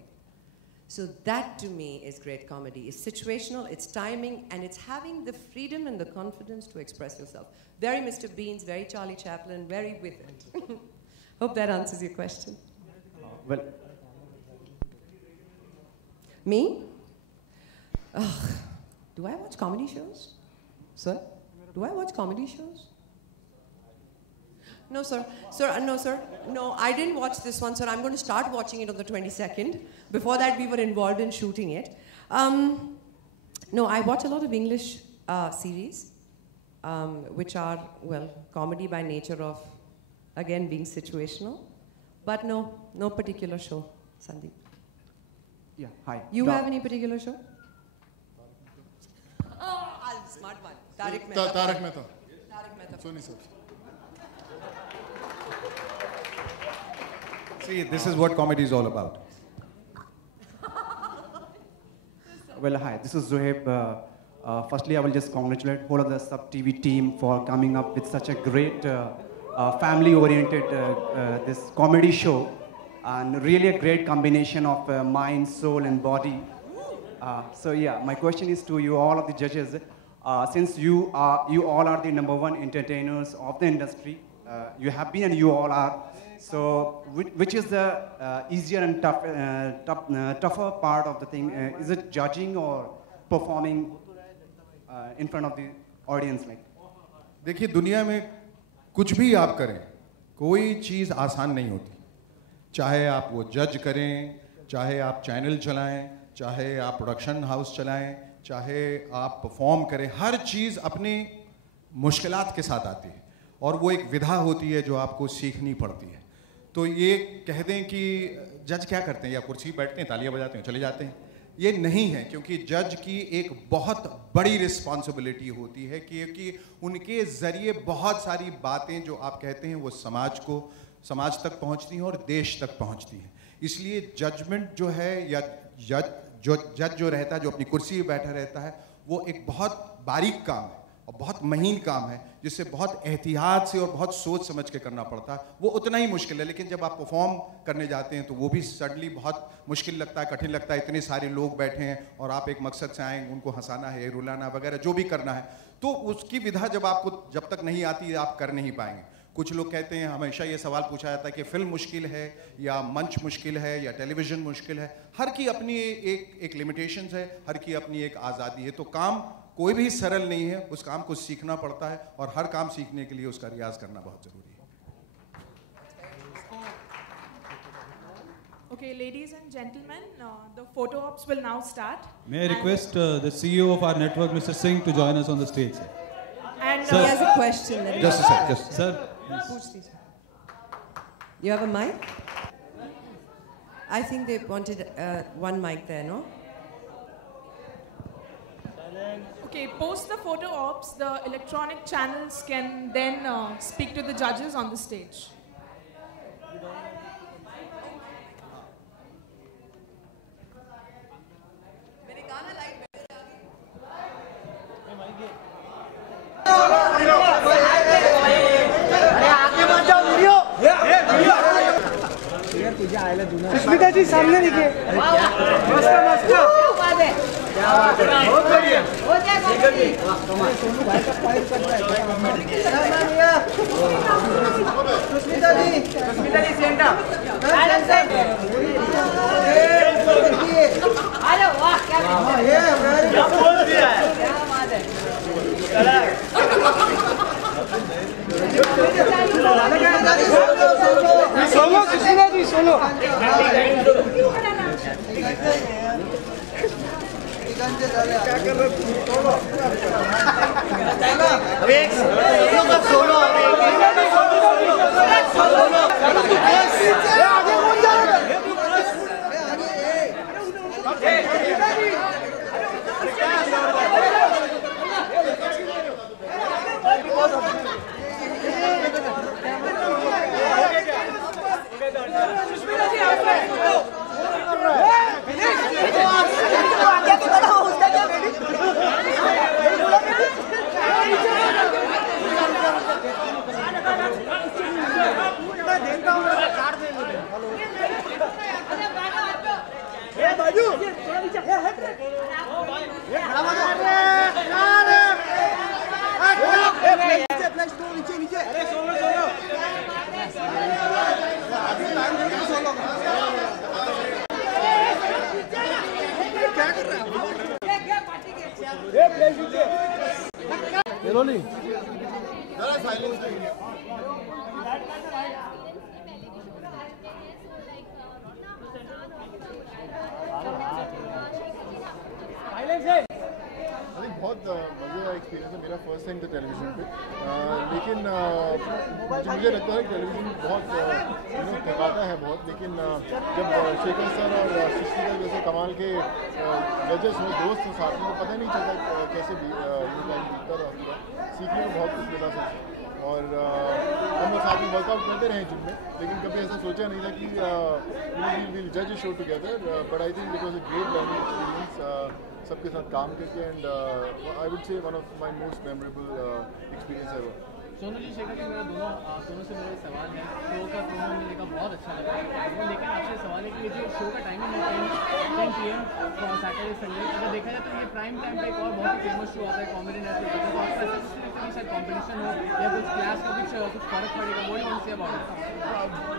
So that to me is great comedy. It's situational, it's timing, and it's having the freedom and the confidence to express yourself. Very Mr. Beans, very Charlie Chaplin, very with it. Hope that answers your question. Well, me? Ugh. Do I watch comedy shows? Sir? Do I watch comedy shows? No, sir. Sir, no, sir. No, I didn't watch this one, sir. I'm going to start watching it on the 22nd. Before that, we were involved in shooting it. No, I watch a lot of English series, which are, well, comedy by nature of, again, being situational. But no, no particular show, Sandeep. Yeah, hi. You have any particular show? Oh, smart one. Tarak Mehta. Tarak Mehta. Tarak Mehta. Sony sir. See, this is what comedy is all about. Well, hi, this is Zohaib. Firstly, I will just congratulate whole of the Sub TV team for coming up with such a great family-oriented this comedy show, and really a great combination of mind, soul, and body. So yeah, my question is to you, all of the judges. Since you all are the #1 entertainers of the industry, you have been and you all are. So, which is the easier and tougher part of the thing? Is it judging or performing in front of the audience? Like, देखिए दुनिया में कुछ भी आप करें, कोई चीज़ आसान नहीं होती. चाहे आप वो जज करें, चाहे आप चैनल चलाएं, चाहे आप प्रोडक्शन हाउस चलाएं, चाहे आप परफॉर्म करें, हर चीज़ अपनी मुश्किलात के साथ आती है और वो एक विधा होती है जो आपको सीखनी पड़ती है. तो ये कह दें कि जज क्या करते हैं, या कुर्सी बैठते हैं, तालियां बजाते हैं, चले जाते हैं, ये नहीं है. क्योंकि जज की एक बहुत बड़ी रिस्पॉन्सिबिलिटी होती है क्योंकि उनके ज़रिए बहुत सारी बातें जो आप कहते हैं वो समाज तक पहुंचती हैं और देश तक पहुंचती हैं. इसलिए जजमेंट जो है या जज जो रहता है, जो अपनी कुर्सी पे बैठा रहता है, वो एक बहुत बारीक काम है और बहुत महीन काम है जिससे बहुत एहतियात से और बहुत सोच समझ के करना पड़ता है. वो उतना ही मुश्किल है. लेकिन जब आप परफॉर्म करने जाते हैं तो वो भी सडनली बहुत मुश्किल लगता है, कठिन लगता है. इतने सारे लोग बैठे हैं और आप एक मकसद से आए, उनको हंसाना है, रुलाना वगैरह जो भी करना है, तो उसकी विधा जब तक नहीं आती आप कर नहीं पाएंगे. कुछ लोग कहते हैं, हमेशा ये सवाल पूछा जाता है कि फिल्म मुश्किल है या मंच मुश्किल है या टेलीविज़न मुश्किल है. हर की अपनी एक लिमिटेशंस है, हर की अपनी एक आज़ादी है. तो काम कोई भी सरल नहीं है, उस काम को सीखना पड़ता है और हर काम सीखने के लिए उसका रियाज करना बहुत ज़रूरी है. Okay, ladies and gentlemen, the photo ops will now start. May I request the CEO of our network, Mr. Singh, to join us on the stage, sir. And he has a question. Just a sec, just. Sir. You have a mic? I think they wanted one mic there, no? Okay, post the photo ops, the electronic channels can then speak to the judges on the stage. Sushmita जी सामने देखिए। मस्त मस्त। क्या बात है, बहुत बढ़िया। सोनू भाई का फाइट कर रहा है। सुष्मिता जी सेंटर। अरे वाह क्या बोल दिया है, क्या बात है। सोलो सुष्मिता जी सोलो। क्या कर रहे बहुत मज़ेदार एक्सपीरियंस है मेरा फर्स्ट टाइम था टेलीविजन पे, लेकिन मुझे लगता है टेलीविजन बहुत थकाता है बहुत, लेकिन जब शेखर सर और सुष्मिता जैसे कमाल के जजेस हो, दोस्त हो साथ में, तो पता नहीं चलता कैसे टाइम बीतता रहा, सीखने को बहुत कुछ मिला सर। और हम लोग साथ में वर्कआउट करते रहे जिम में, लेकिन कभी ऐसा सोचा नहीं था कि विल जज a show together, but I think it was a great learning experience सबके साथ काम करके, and I would say one of my most memorable experience ever. Sonu ji, Shekhar ji, मेरा दोनों से मेरे सवाल है। शो का प्रोमो मैंने देखा, बहुत अच्छा लगा, लेकिन आपसे सवाल है कि ये जो शो का टाइमिंग है 10 PM सैटरडे संडे, अगर देखा जाए तो ये प्राइम टाइम पे एक और बहुत ही फेमस शो आता है कॉमेडी नाइट, तो आपका शायद कॉम्पिटिशन हो या कुछ क्लास का कुछ फर्क पड़ेगा, वो नहीं से अबाउट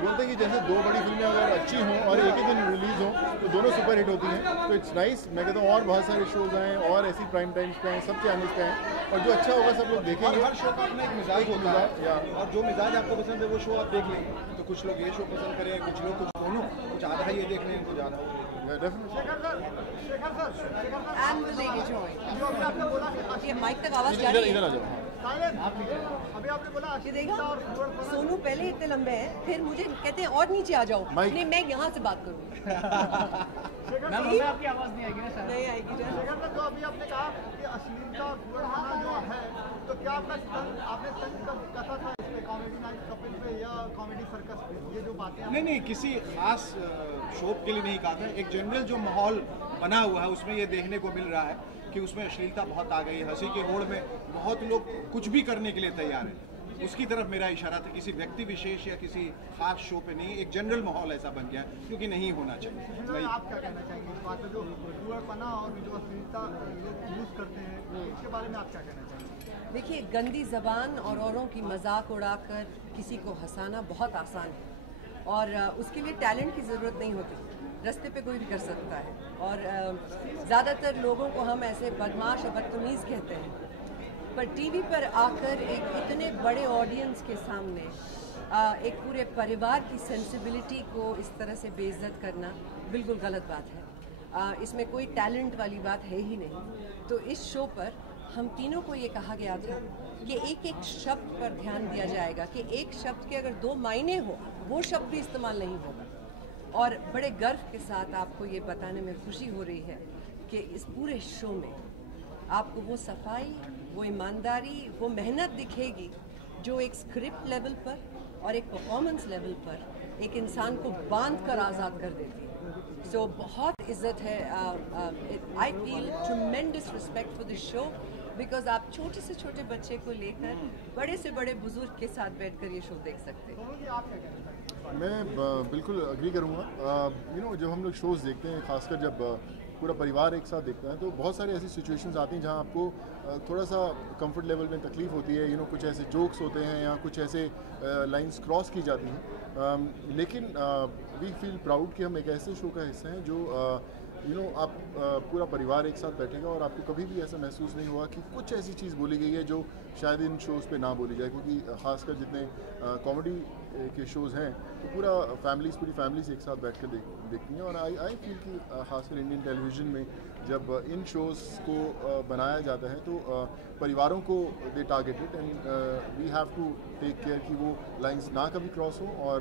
बोलते हैं कि जैसे दो बड़ी फिल्में अगर अच्छी हों और एक ही दिन रिलीज़ हों तो दोनों सुपर हिट होती हैं, तो इट्स नाइस। मैं कहता हूँ और बहुत सारे शोज़ आएँ और ऐसी प्राइम टाइम्स पे आएँ, सब चैनल्स पे आएँ, और जो अच्छा होगा सब लोग देखेंगे। हर शो का अपना एक मिजाज होता है, और जो मिजाज आपको पसंद है वो शो आप देख लेंगे। तो कुछ लोग ये शो पसंद करें, कुछ लोग कुछ दोनों, कुछ आधा ये देख लें, कुछ आधा ये माइक तक आवाज जा रही है। इधर आ जाओ। अभी आपने बोला ये देखा, सोनू पहले इतने लंबे हैं, फिर मुझे कहते हैं और नीचे आ जाओ, नहीं मैं यहाँ से बात करूँ। आपकी आवाज नहीं आएगी ना शायद? नहीं आएगी। जो अभी आपने कहा कि अश्लीलता और बुढ़ाना जो है, तो क्या आपने कथा था इसमें कॉमेडी नाइट कपिल पे या कॉमेडी सर्कस पे, ये जो बातें? नहीं, किसी खास शो के लिए नहीं कहा था। एक जनरल जो माहौल बना हुआ है उसमें ये देखने को मिल रहा है कि उसमें अश्लीलता बहुत आ गई है, हंसी की होड़ में बहुत लोग कुछ भी करने के लिए तैयार हैं, उसकी तरफ मेरा इशारा था। किसी व्यक्ति विशेष या किसी खास शो पे नहीं, एक जनरल माहौल ऐसा बन गया क्योंकि नहीं होना चाहिए। आप क्या कहना चाहेंगे इस बात पे, जो बुढ़ापना और जो अश्लीलता लोग यूज करते हैं, इसके बारे में आप क्या कहना चाहेंगे? देखिए, गंदी जबान और औरों की मजाक उड़ाकर किसी को हंसाना बहुत आसान है, और उसके लिए टैलेंट की ज़रूरत नहीं होती, रास्ते पे कोई भी कर सकता है। और ज़्यादातर लोगों को हम ऐसे बदमाश और बदतमीज़ कहते हैं, पर टीवी पर आकर एक इतने बड़े ऑडियंस के सामने एक पूरे परिवार की सेंसिबिलिटी को इस तरह से बेइज्जत करना बिल्कुल गलत बात है। इसमें कोई टैलेंट वाली बात है ही नहीं। तो इस शो पर हम तीनों को ये कहा गया था कि एक एक शब्द पर ध्यान दिया जाएगा, कि एक शब्द के अगर दो मायने हो वो शब्द भी इस्तेमाल नहीं होगा। और बड़े गर्व के साथ आपको ये बताने में खुशी हो रही है कि इस पूरे शो में आपको वो सफाई, वो ईमानदारी, वो मेहनत दिखेगी जो एक स्क्रिप्ट लेवल पर और एक परफॉर्मेंस लेवल पर एक इंसान को बांध कर आज़ाद कर देती है। सो बहुत इज़्ज़त है। I feel tremendous respect for this show because आप छोटे से छोटे बच्चे को लेकर बड़े से बड़े बुजुर्ग के साथ बैठकर ये शो देख सकते हैं। मैं बिल्कुल अग्री करूँगा। जब हम लोग शोज़ देखते हैं, खासकर जब पूरा परिवार एक साथ देखता है, तो बहुत सारी ऐसी सिचुएशंस आती हैं जहाँ आपको थोड़ा सा कंफर्ट लेवल में तकलीफ होती है। कुछ ऐसे जोक्स होते हैं या कुछ ऐसे लाइंस क्रॉस की जाती हैं, लेकिन वी फील प्राउड कि हम एक ऐसे शो का हिस्सा हैं जो आप पूरा परिवार एक साथ बैठेगा और आपको कभी भी ऐसा महसूस नहीं हुआ कि कुछ ऐसी चीज़ बोली गई है जो शायद इन शोज़ पे ना बोली जाए, क्योंकि ख़ासकर जितने कॉमेडी के शोज़ हैं तो पूरी फैमिलीज एक साथ बैठ कर देखती हैं। और आई फील कि ख़ासकर इंडियन टेलीविज़न में जब इन शोज़ को बनाया जाता है तो परिवारों को they targeted and we have to take care कि वो लाइंस ना कभी क्रॉस हो और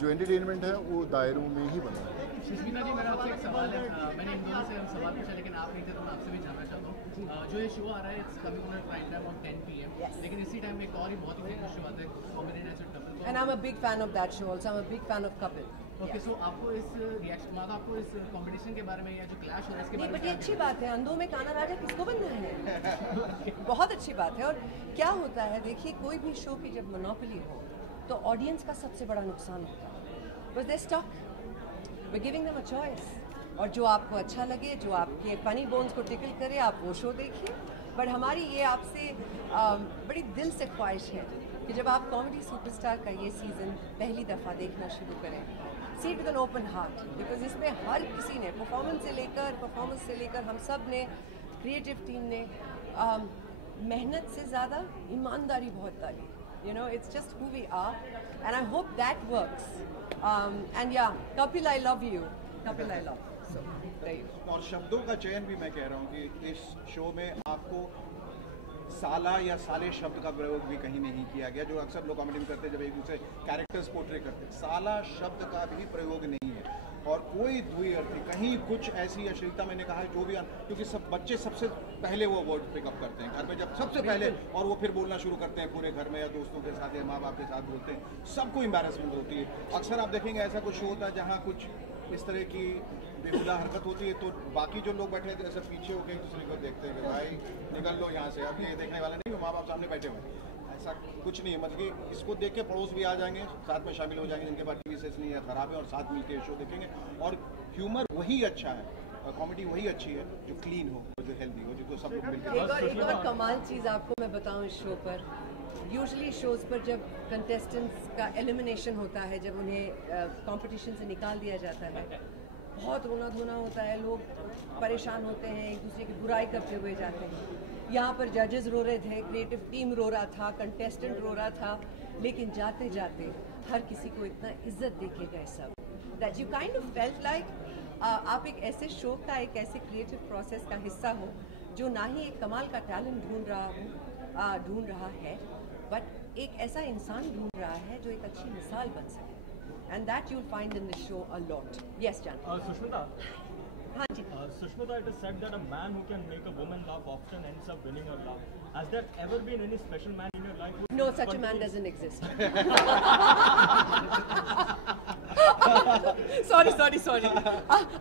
जो एंटरटेनमेंट है वो दायरों में ही बना है। सुष्मिता जी, मेरा आपसे एक सवाल है। मैंने इन दोनों से सवाल पूछा लेकिन आप नहीं थे, तो मैं आपसे भी जानना चाहता हूँ। जो ये शो आ रहा है it's coming on prime time on 10 PM, लेकिन इसी टाइम एक और ही बहुत ही फेमस शो आता है comedy nights at Kapil. And I'm a big fan of that show also. I'm a big fan of Kapil. Okay, so आपको इस रिएक्शन, मतलब आपको इस कॉम्पिटिशन के बारे में या जो क्लैश हो रहा है इसके बारे में? बट ये अच्छी बात है, अंधों में काना राजा किसको बनना है? बहुत अच्छी बात है। और क्या होता है, देखिए कोई भी शो की जब मोनोपोली हो तो ऑडियंस का सबसे बड़ा नुकसान होता है, because they stuck. We giving them a choice, और जो आपको अच्छा लगे, जो आपके फनी बोन्स को टिकल करे, आप वो शो देखिए। बट हमारी ये आपसे बड़ी दिल से ख्वाहिश है कि जब आप कॉमेडी सुपरस्टार का ये सीज़न पहली दफ़ा देखना शुरू करें, see it with an open heart, because इसमें हर किसी ने परफॉर्मेंस से लेकर हम सब ने, क्रिएटिव टीम ने मेहनत से ज़्यादा ईमानदारी बहुत डाली। it's just who we are, and I hope that works. And yeah, Kapil, I love you. Kapil, I love you. So, there you go. और शब्दों का चयन भी मैं कह रहा हूँ कि इस शो में आपको साला या साले शब्द का प्रयोग भी कहीं नहीं किया गया, जो अक्सर लोग कॉमेडी में करते हैं जब एक दूसरे कैरेक्टर्स पोर्ट्रे करते हैं। साला शब्द का भी प्रयोग नहीं है और कोई द्वि अर्थी कहीं कुछ ऐसी अश्लीलता, मैंने कहा है जो भी, क्योंकि सब बच्चे सबसे पहले वो वर्ड पिकअप करते हैं घर में, जब सबसे पहले, और वो फिर बोलना शुरू करते हैं पूरे घर में या दोस्तों के साथ या माँ बाप के साथ बोलते हैं, सबको एम्बैरेसमेंट होती है। अक्सर आप देखेंगे ऐसा कुछ शो होता है जहाँ कुछ इस तरह की बेहुदा हरकत होती है तो बाकी जो लोग बैठे थे ऐसे पीछे होकर एक दूसरे को देखते हैं कि भाई निकल लो यहाँ से, अब ये देखने वाला नहीं, माँ बाप सामने बैठे हुए। ऐसा कुछ नहीं है, मतलब कि इसको देख के पड़ोस भी आ जाएंगे, साथ में शामिल हो जाएंगे जिनके पास टीवी सेट नहीं है, खराब है, और साथ मिलकर शो देखेंगे। और ह्यूमर वही अच्छा है, कॉमेडी वही अच्छी है जो क्लीन हो, जो हेल्दी हो, जिसको सब लोग मिलकर। एक और कमाल चीज़ आपको मैं बताऊँ इस शो पर, यूजुअली शोज़ पर जब कंटेस्टेंट्स का एलिमिनेशन होता है, जब उन्हें कंपटीशन से निकाल दिया जाता है, बहुत रोना धोना होता है, लोग परेशान होते हैं, एक दूसरे की बुराई करते हुए जाते हैं। यहाँ पर जजेस रो रहे थे, क्रिएटिव टीम रो रहा था, कंटेस्टेंट रो रहा था, लेकिन जाते जाते हर किसी को इतना इज्जत देके गए सब, that you kind of felt like आप एक ऐसे शो का, एक ऐसे क्रिएटिव प्रोसेस का हिस्सा हो जो ना ही एक कमाल का टैलेंट ढूंढ रहा है, बट एक ऐसा इंसान ढूंढ रहा है जो एक अच्छी मिसाल बन सके। And that you'll find in the show a lot. Yes, Jan. Sushmita. हाँ जी. Sushmita, it is said that a man who can make a woman laugh often ends up winning her love. Has there ever been any special man in your life? No, such a man doesn't exist. Sorry.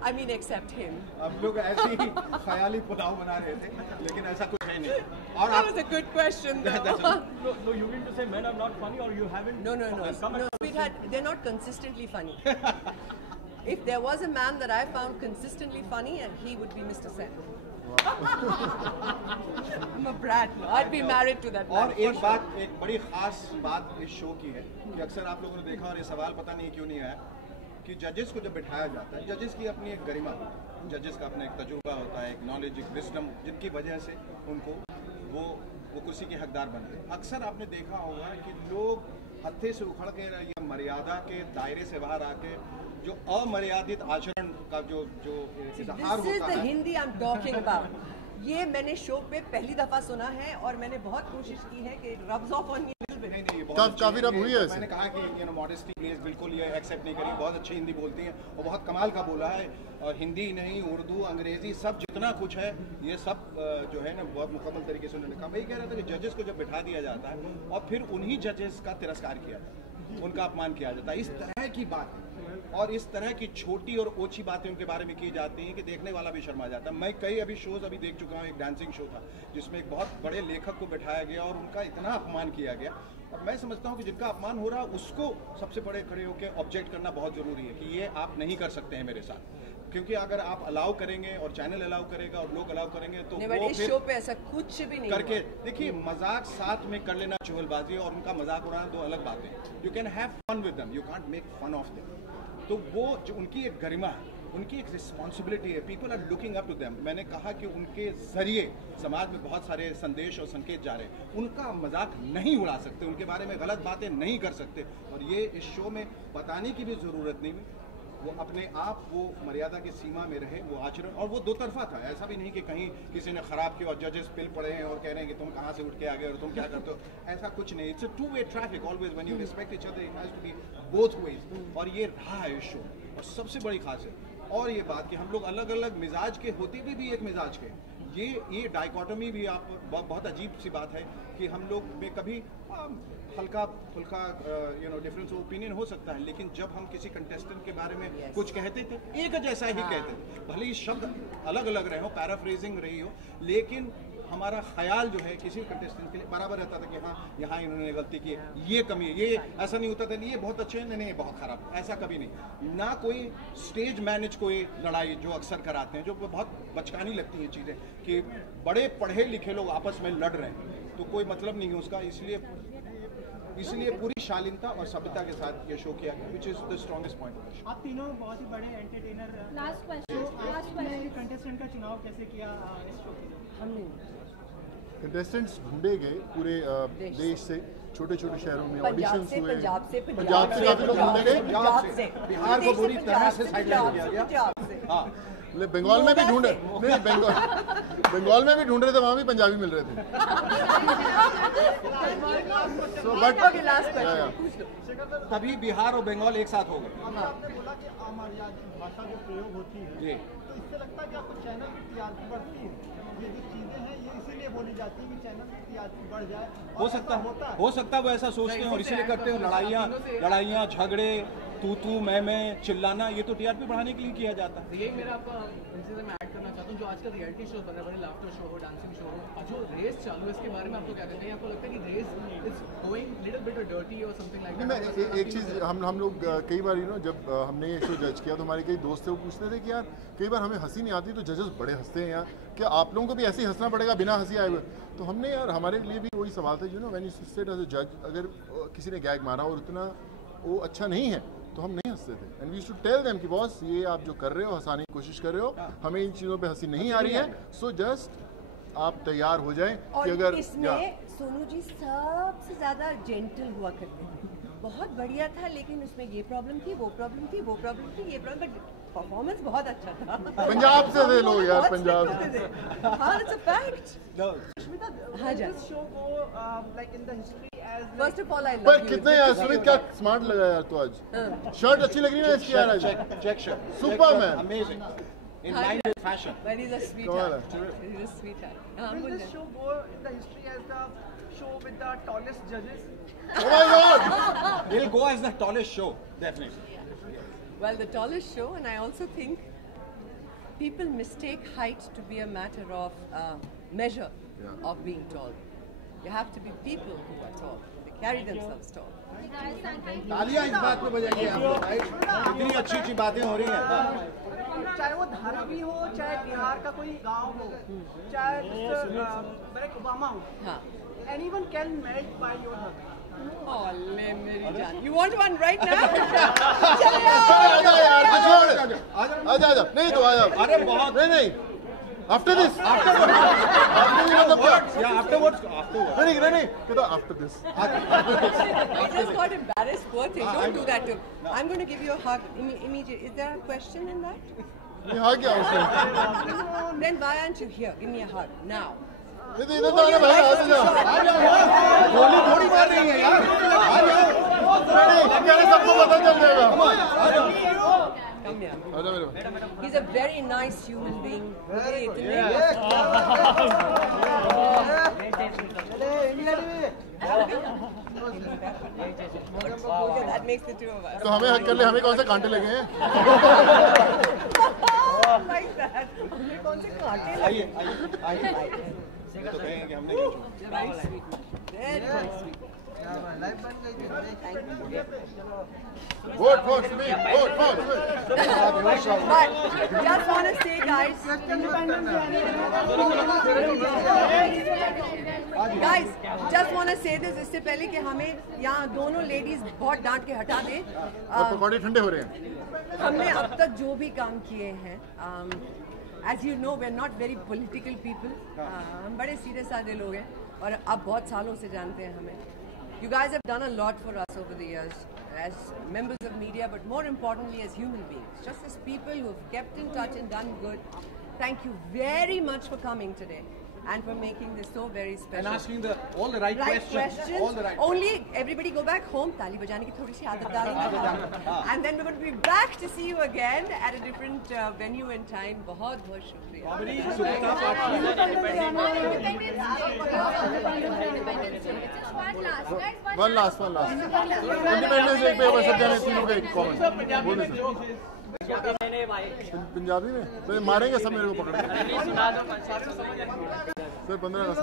I mean, except him. अब लोग ऐसे ही ख्याली पुलाव बना रहे थे, लेकिन ऐसा कुछ है नहीं। और that was a good question, though. No, you mean to say men are not funny, or you haven't? No, sweetheart, they're not consistently funny. If there was a man that I found consistently funny, he would be Mr. Sen. I'm a brat. I'd be married to that man. और एक बड़ी खास बात इस शो की है कि अक्सर आप लोगों ने देखा, और ये सवाल पता नहीं क्यों नहीं आया, कि जजेस को जब बिठाया जाता है, जजेस की अपनी एक गरिमा होती है, जजेस का अपना एक तजुर्बा होता है, एक नॉलेज, एक विजडम, जिनकी वजह से उनको वो कुर्सी के हकदार बनते हैं। अक्सर आपने देखा होगा कि लोग हत्थे से उखड़ के या मर्यादा के दायरे से बाहर आके जो अमर्यादित आचरण का जो इजहार होता है, Hindi I am talking about, ये मैंने शो पे पहली दफा सुना है और मैंने बहुत कोशिश की है कि rubs of on me little नहीं काफी रब हुई है ऐसे। मैंने कहा कि मॉडेस्टी प्लीज बिल्कुल ये एक्सेप्ट नहीं करिए, बहुत अच्छी हिंदी बोलती हैं और बहुत कमाल का बोला है, और हिंदी नहीं उर्दू अंग्रेजी सब जितना कुछ है ये सब जो है ना बहुत मुकम्मल तरीके से उन्होंने कहा। मैं ये कह रहा था कि जजेस को जब बिठा दिया जाता है और फिर उन्हीं जजेस का तिरस्कार किया जाता है, उनका अपमान किया जाता है, इस तरह की बात और इस तरह की छोटी और ओछी बातें उनके बारे में की जाती हैं कि देखने वाला भी शर्मा जाता है। मैं कई अभी शोज देख चुका हूँ, एक डांसिंग शो था जिसमें एक बहुत बड़े लेखक को बिठाया गया और उनका इतना अपमान किया गया। और मैं समझता हूँ कि जिनका अपमान हो रहा है उसको सबसे बड़े खड़े होकर ऑब्जेक्ट करना बहुत जरूरी है कि ये आप नहीं कर सकते हैं मेरे साथ, क्योंकि अगर आप अलाउ करेंगे और चैनल अलाउ करेगा और लोग अलाउ करेंगे तो वो इस शो पे ऐसा कुछ भी नहीं करके देखिए, मजाक साथ में कर लेना चुगलबाजी और उनका मजाक उड़ाना दो अलग बातें। You can have fun with them, you can't make fun of them. तो वो जो उनकी एक गरिमा है, उनकी एक रिस्पॉन्सिबिलिटी है, people are looking up to them. मैंने कहा कि उनके जरिए समाज में बहुत सारे संदेश और संकेत जा रहे हैं, उनका मजाक नहीं उड़ा सकते, उनके बारे में गलत बातें नहीं कर सकते। और ये इस शो में बताने की भी जरूरत नहीं, वो अपने आप वो मर्यादा की सीमा में रहे, वो आचरण, और वो दो तरफा था। ऐसा भी नहीं कि कहीं किसी ने खराब किया और जजेस पिल पड़े हैं और कह रहे हैं कि तुम कहाँ से उठ के आ गए और तुम क्या करते हो, ऐसा कुछ नहीं। It's a two way traffic always, when you respect each other it has to be both ways. और ये रहा है इस शो और सबसे बड़ी खासियत। और ये बात कि हम लोग अलग अलग मिजाज के होते भी एक मिजाज के, ये डाइकोटमी भी आप बहुत अजीब सी बात है कि हम लोग में कभी हल्का फुल्का डिफरेंस ओपिनियन हो सकता है, लेकिन जब हम किसी कंटेस्टेंट के बारे में कुछ कहते थे एक जैसा ही कहते थे, भले ही शब्द अलग अलग रहे हो, पैराफ्रेजिंग रही हो, लेकिन हमारा ख्याल जो है किसी कंटेस्टेंट के लिए बराबर रहता था कि हाँ यहाँ इन्होंने गलती की, ये कमी है, ये ऐसा नहीं होता था, ये बहुत अच्छे हैं, नहीं बहुत खराब, ऐसा कभी नहीं। ना कोई स्टेज मैनेज कोई लड़ाई जो अक्सर कराते हैं, जो बहुत बचकानी लगती हैं चीज़ें कि बड़े पढ़े लिखे लोग आपस में लड़ रहे हैं, तो कोई मतलब नहीं है उसका। इसलिए पूरी शालीनता और सभ्यता के साथ ये शो किया गया, which is the strongest point. आप तीनों बहुत ही बड़े एंटरटेनर। लास्ट क्वेश्चन, कंटेस्टेंट का चुनाव कैसे किया इस शो के? हमने कंटेस्टेंट्स ढूंढे गए पूरे देश से, छोटे छोटे शहरों में ऑडिशंस हुए, पंजाब से काफी लोग ढूंढे गए, बिहार को पूरी तरह से साइडलाइन किया गया। हाँ, बंगाल में भी ढूंढे, नहीं बंगाल में भी ढूंढ रहे थे, वहाँ भी पंजाबी मिल रहे थे। तभी बिहार और बंगाल एक साथ हो गए। आपने बोला कि अमर्यादित भाषा जो प्रयोग होती है, तो इससे लगता है कि आपको चैनल की टीआरपी बढ़ती है, ये जो चीजें हैं ये इसीलिए बोली जाती है कि चैनल की टीआरपी बढ़ जाए। हो सकता है वो ऐसा सोचते हैं और इसीलिए करते हैं। लड़ाइयाँ झगड़े, तू मैं चिल्लाना, ये तो टीआरपी बढ़ाने के लिए किया जाता है। यही मेरा आपका इनसे मैं ऐड करना चाहता हूँ, जो आजकल रियलिटी शो बने बड़े, लाफ्टर शो हो, डांसिंग शो हो, जो रेस चालू है इसके बारे में आपको क्या कहते हैं? आपको लगता है कि race is going little bit dirty और समथिंग लाइक दैट? मैं एक चीज़ हम लोग कई बार जब हमने ये शो जज किया तो हमारे कई दोस्त थे, वो पूछते थे कि यार कई बार हमें हंसी नहीं आती तो जजेस बड़े हंसते हैं यार, क्या आप लोगों को भी ऐसे ही हंसना पड़ेगा बिना हंसी आए हुए? तो हमने यार हमारे लिए भी वही सवाल था, when you sit as a जज, अगर किसी ने गैग मारा और उतना वो अच्छा नहीं है तो हम नहीं हंसते थे। And we used to tell them कि बॉस ये आप जो कर रहे हो, हंसाने की कोशिश कर रहे हो, हमें इन चीज़ों पे हंसी नहीं आ रही है, सो जस्ट आप तैयार हो जाएं कि अगर इसमें सोनू जी सबसे ज्यादा जेंटल हुआ करते थे, बहुत बढ़िया था, लेकिन उसमें ये प्रॉब्लम थी, वो प्रॉब्लम थी, वो प्रॉब्लम थी, ये प्रॉब्लम, बट परफॉर्मेंस बहुत अच्छा था। पंजाब से थे लोग यार, पंजाब से। हाँ, इट्स अ फैक्ट। हाँ, दिस शो को like in the history age, first of all I love पर कितने यार सुमित, क्या स्मार्ट लगा यार तो आज, शर्ट अच्छी लग रही है ना इसकी यार आज, check shirt, Superman, amazing in line with fashion. But he's a sweetheart. He's a sweetheart. Will this show go in the history as the show with the tallest judges? Oh my God! It'll go as the tallest show, definitely. Well, the tallest show, and I also think people mistake height to be a matter of measure of being tall. You have to be people who are tall. They carry themselves tall. तालियां इस बात पे बजाइए आप, इतनी अच्छी बातें हो रही हैं। चाहे वो धारावी हो, चाहे बिहार का कोई गांव हो, चाहे बराक ओबामा हो, anyone can melt by your hug. Oh, मेरी जान. You want one right now? आजा, नहीं तो आजा, अरे बहुत, नहीं, after this, afterwards, नहीं, कहता after this. I just got embarrassed, poor thing. Don't do that to him. I'm going to give you a hug immediately. Is there a question in that? ये hug क्या उसमें? Then why aren't you here? Give me a hug now. इधर तो आना भाई, आ जाओ। गोली थोड़ी मार रही है यार, आ जाओ। सबको पता चल जाएगा। Come here. आजा मेरे। He's a very nice human being. Very good. That makes the two of us. तो हमें हक कर ले, हमें कौन से कांटे लगे हैं? Like that. हमें कौन से कांटे लगे? आइए। तो कहेंगे हमने क्या छुआ। Very sweet. Very sweet. Vote for me. Vote for me. But just want to say, guys, just want to say this इससे पहले कि हमें यहाँ दोनों लेडीज बहुत डांट के हटा दें। पकौड़े ठंडे हो रहे हैं। हमने अब तक जो भी काम किए हैं, as you know, we're not very political people. हम बड़े सीधे साधे लोग हैं और आप बहुत सालों से जानते हैं हमें। You guys have done a lot for us over the years as members of media, but more importantly as human beings, just as people who've kept in touch and done good. Thank you very much for coming today and for making this so very special. And asking all the right questions. All the right Only everybody go back home. ताली बजाने की थोड़ी सी आदत डालेंगे. And then we're going to be back to see you again at a different venue and time. बहुत बहुत शुक्रिया. One last. Independence Day पे बस सब जाने तीनों का एक कॉमन बोले सर। पंजाबी में तो मारेंगे सब मेरे को पकड़ के। Sir 15 August.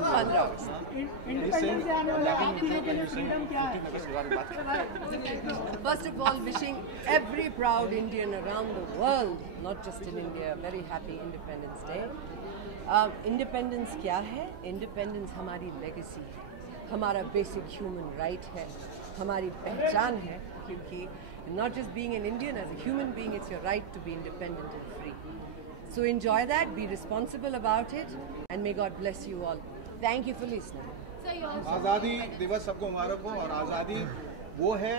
First of all, wishing every proud Indian around the world, not just in India, a very happy Independence Day. Independence क्या है? Independence हमारी legacy है, हमारा basic human right है, हमारी पहचान है, क्योंकि not just being an Indian, as a human being, it's your right to be independent and free. So enjoy that, be responsible about it, and may God bless you all. Thank you for listening. आज़ादी दिवस सबको मुबारक हो। और आज़ादी वो है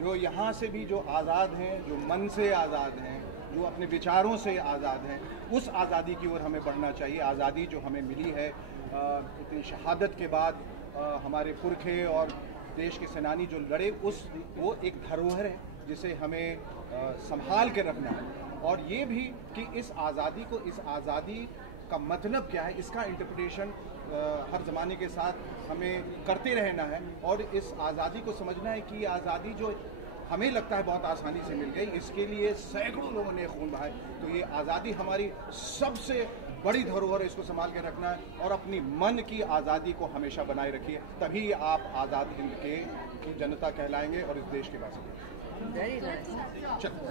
जो यहाँ से भी जो आज़ाद हैं, जो मन से आज़ाद हैं, जो अपने विचारों से आज़ाद हैं, उस आज़ादी की ओर हमें बढ़ना चाहिए। आज़ादी जो हमें मिली है इतनी शहादत के बाद, हमारे पुरखे और देश के सेनानी जो लड़े, वो एक धरोहर है जिसे हमें संभाल के रखना है। और ये भी कि इस आज़ादी का मतलब क्या है, इसका इंटरप्रिटेशन हर ज़माने के साथ हमें करते रहना है। और इस आज़ादी को समझना है कि आज़ादी जो हमें लगता है बहुत आसानी से मिल गई, इसके लिए सैकड़ों लोगों ने खून बहाए। तो ये आज़ादी हमारी सबसे बड़ी धरोहर है, इसको संभाल के रखना है और अपनी मन की आज़ादी को हमेशा बनाए रखिए, तभी आप आज़ाद हिंद के जनता कहलाएंगे और इस देश के वासी।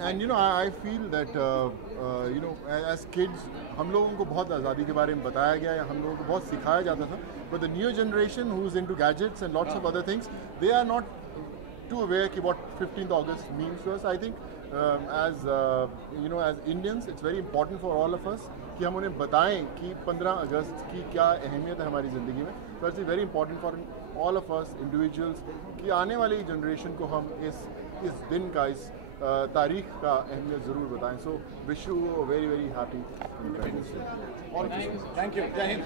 And you know, I feel that you know, as kids, हम लोगों को बहुत आज़ादी के बारे में बताया गया, या हम लोगों को बहुत सिखाया जाता था. But the new generation who's into gadgets and lots of other things, they are not too aware कि what 15th August means to us. I think as you know, as Indians, it's very important for all of us कि हम उन्हें बताएं कि 15 अगस्त की क्या अहमियत है हमारी ज़िंदगी में. So it's very important for all of us individuals कि आने वाली जनरेशन को हम इस दिन का, इस तारीख का अहमियत ज़रूर बताएं. So wish you a very very happy Independence Day. All of you. Thank you. Jai Hind.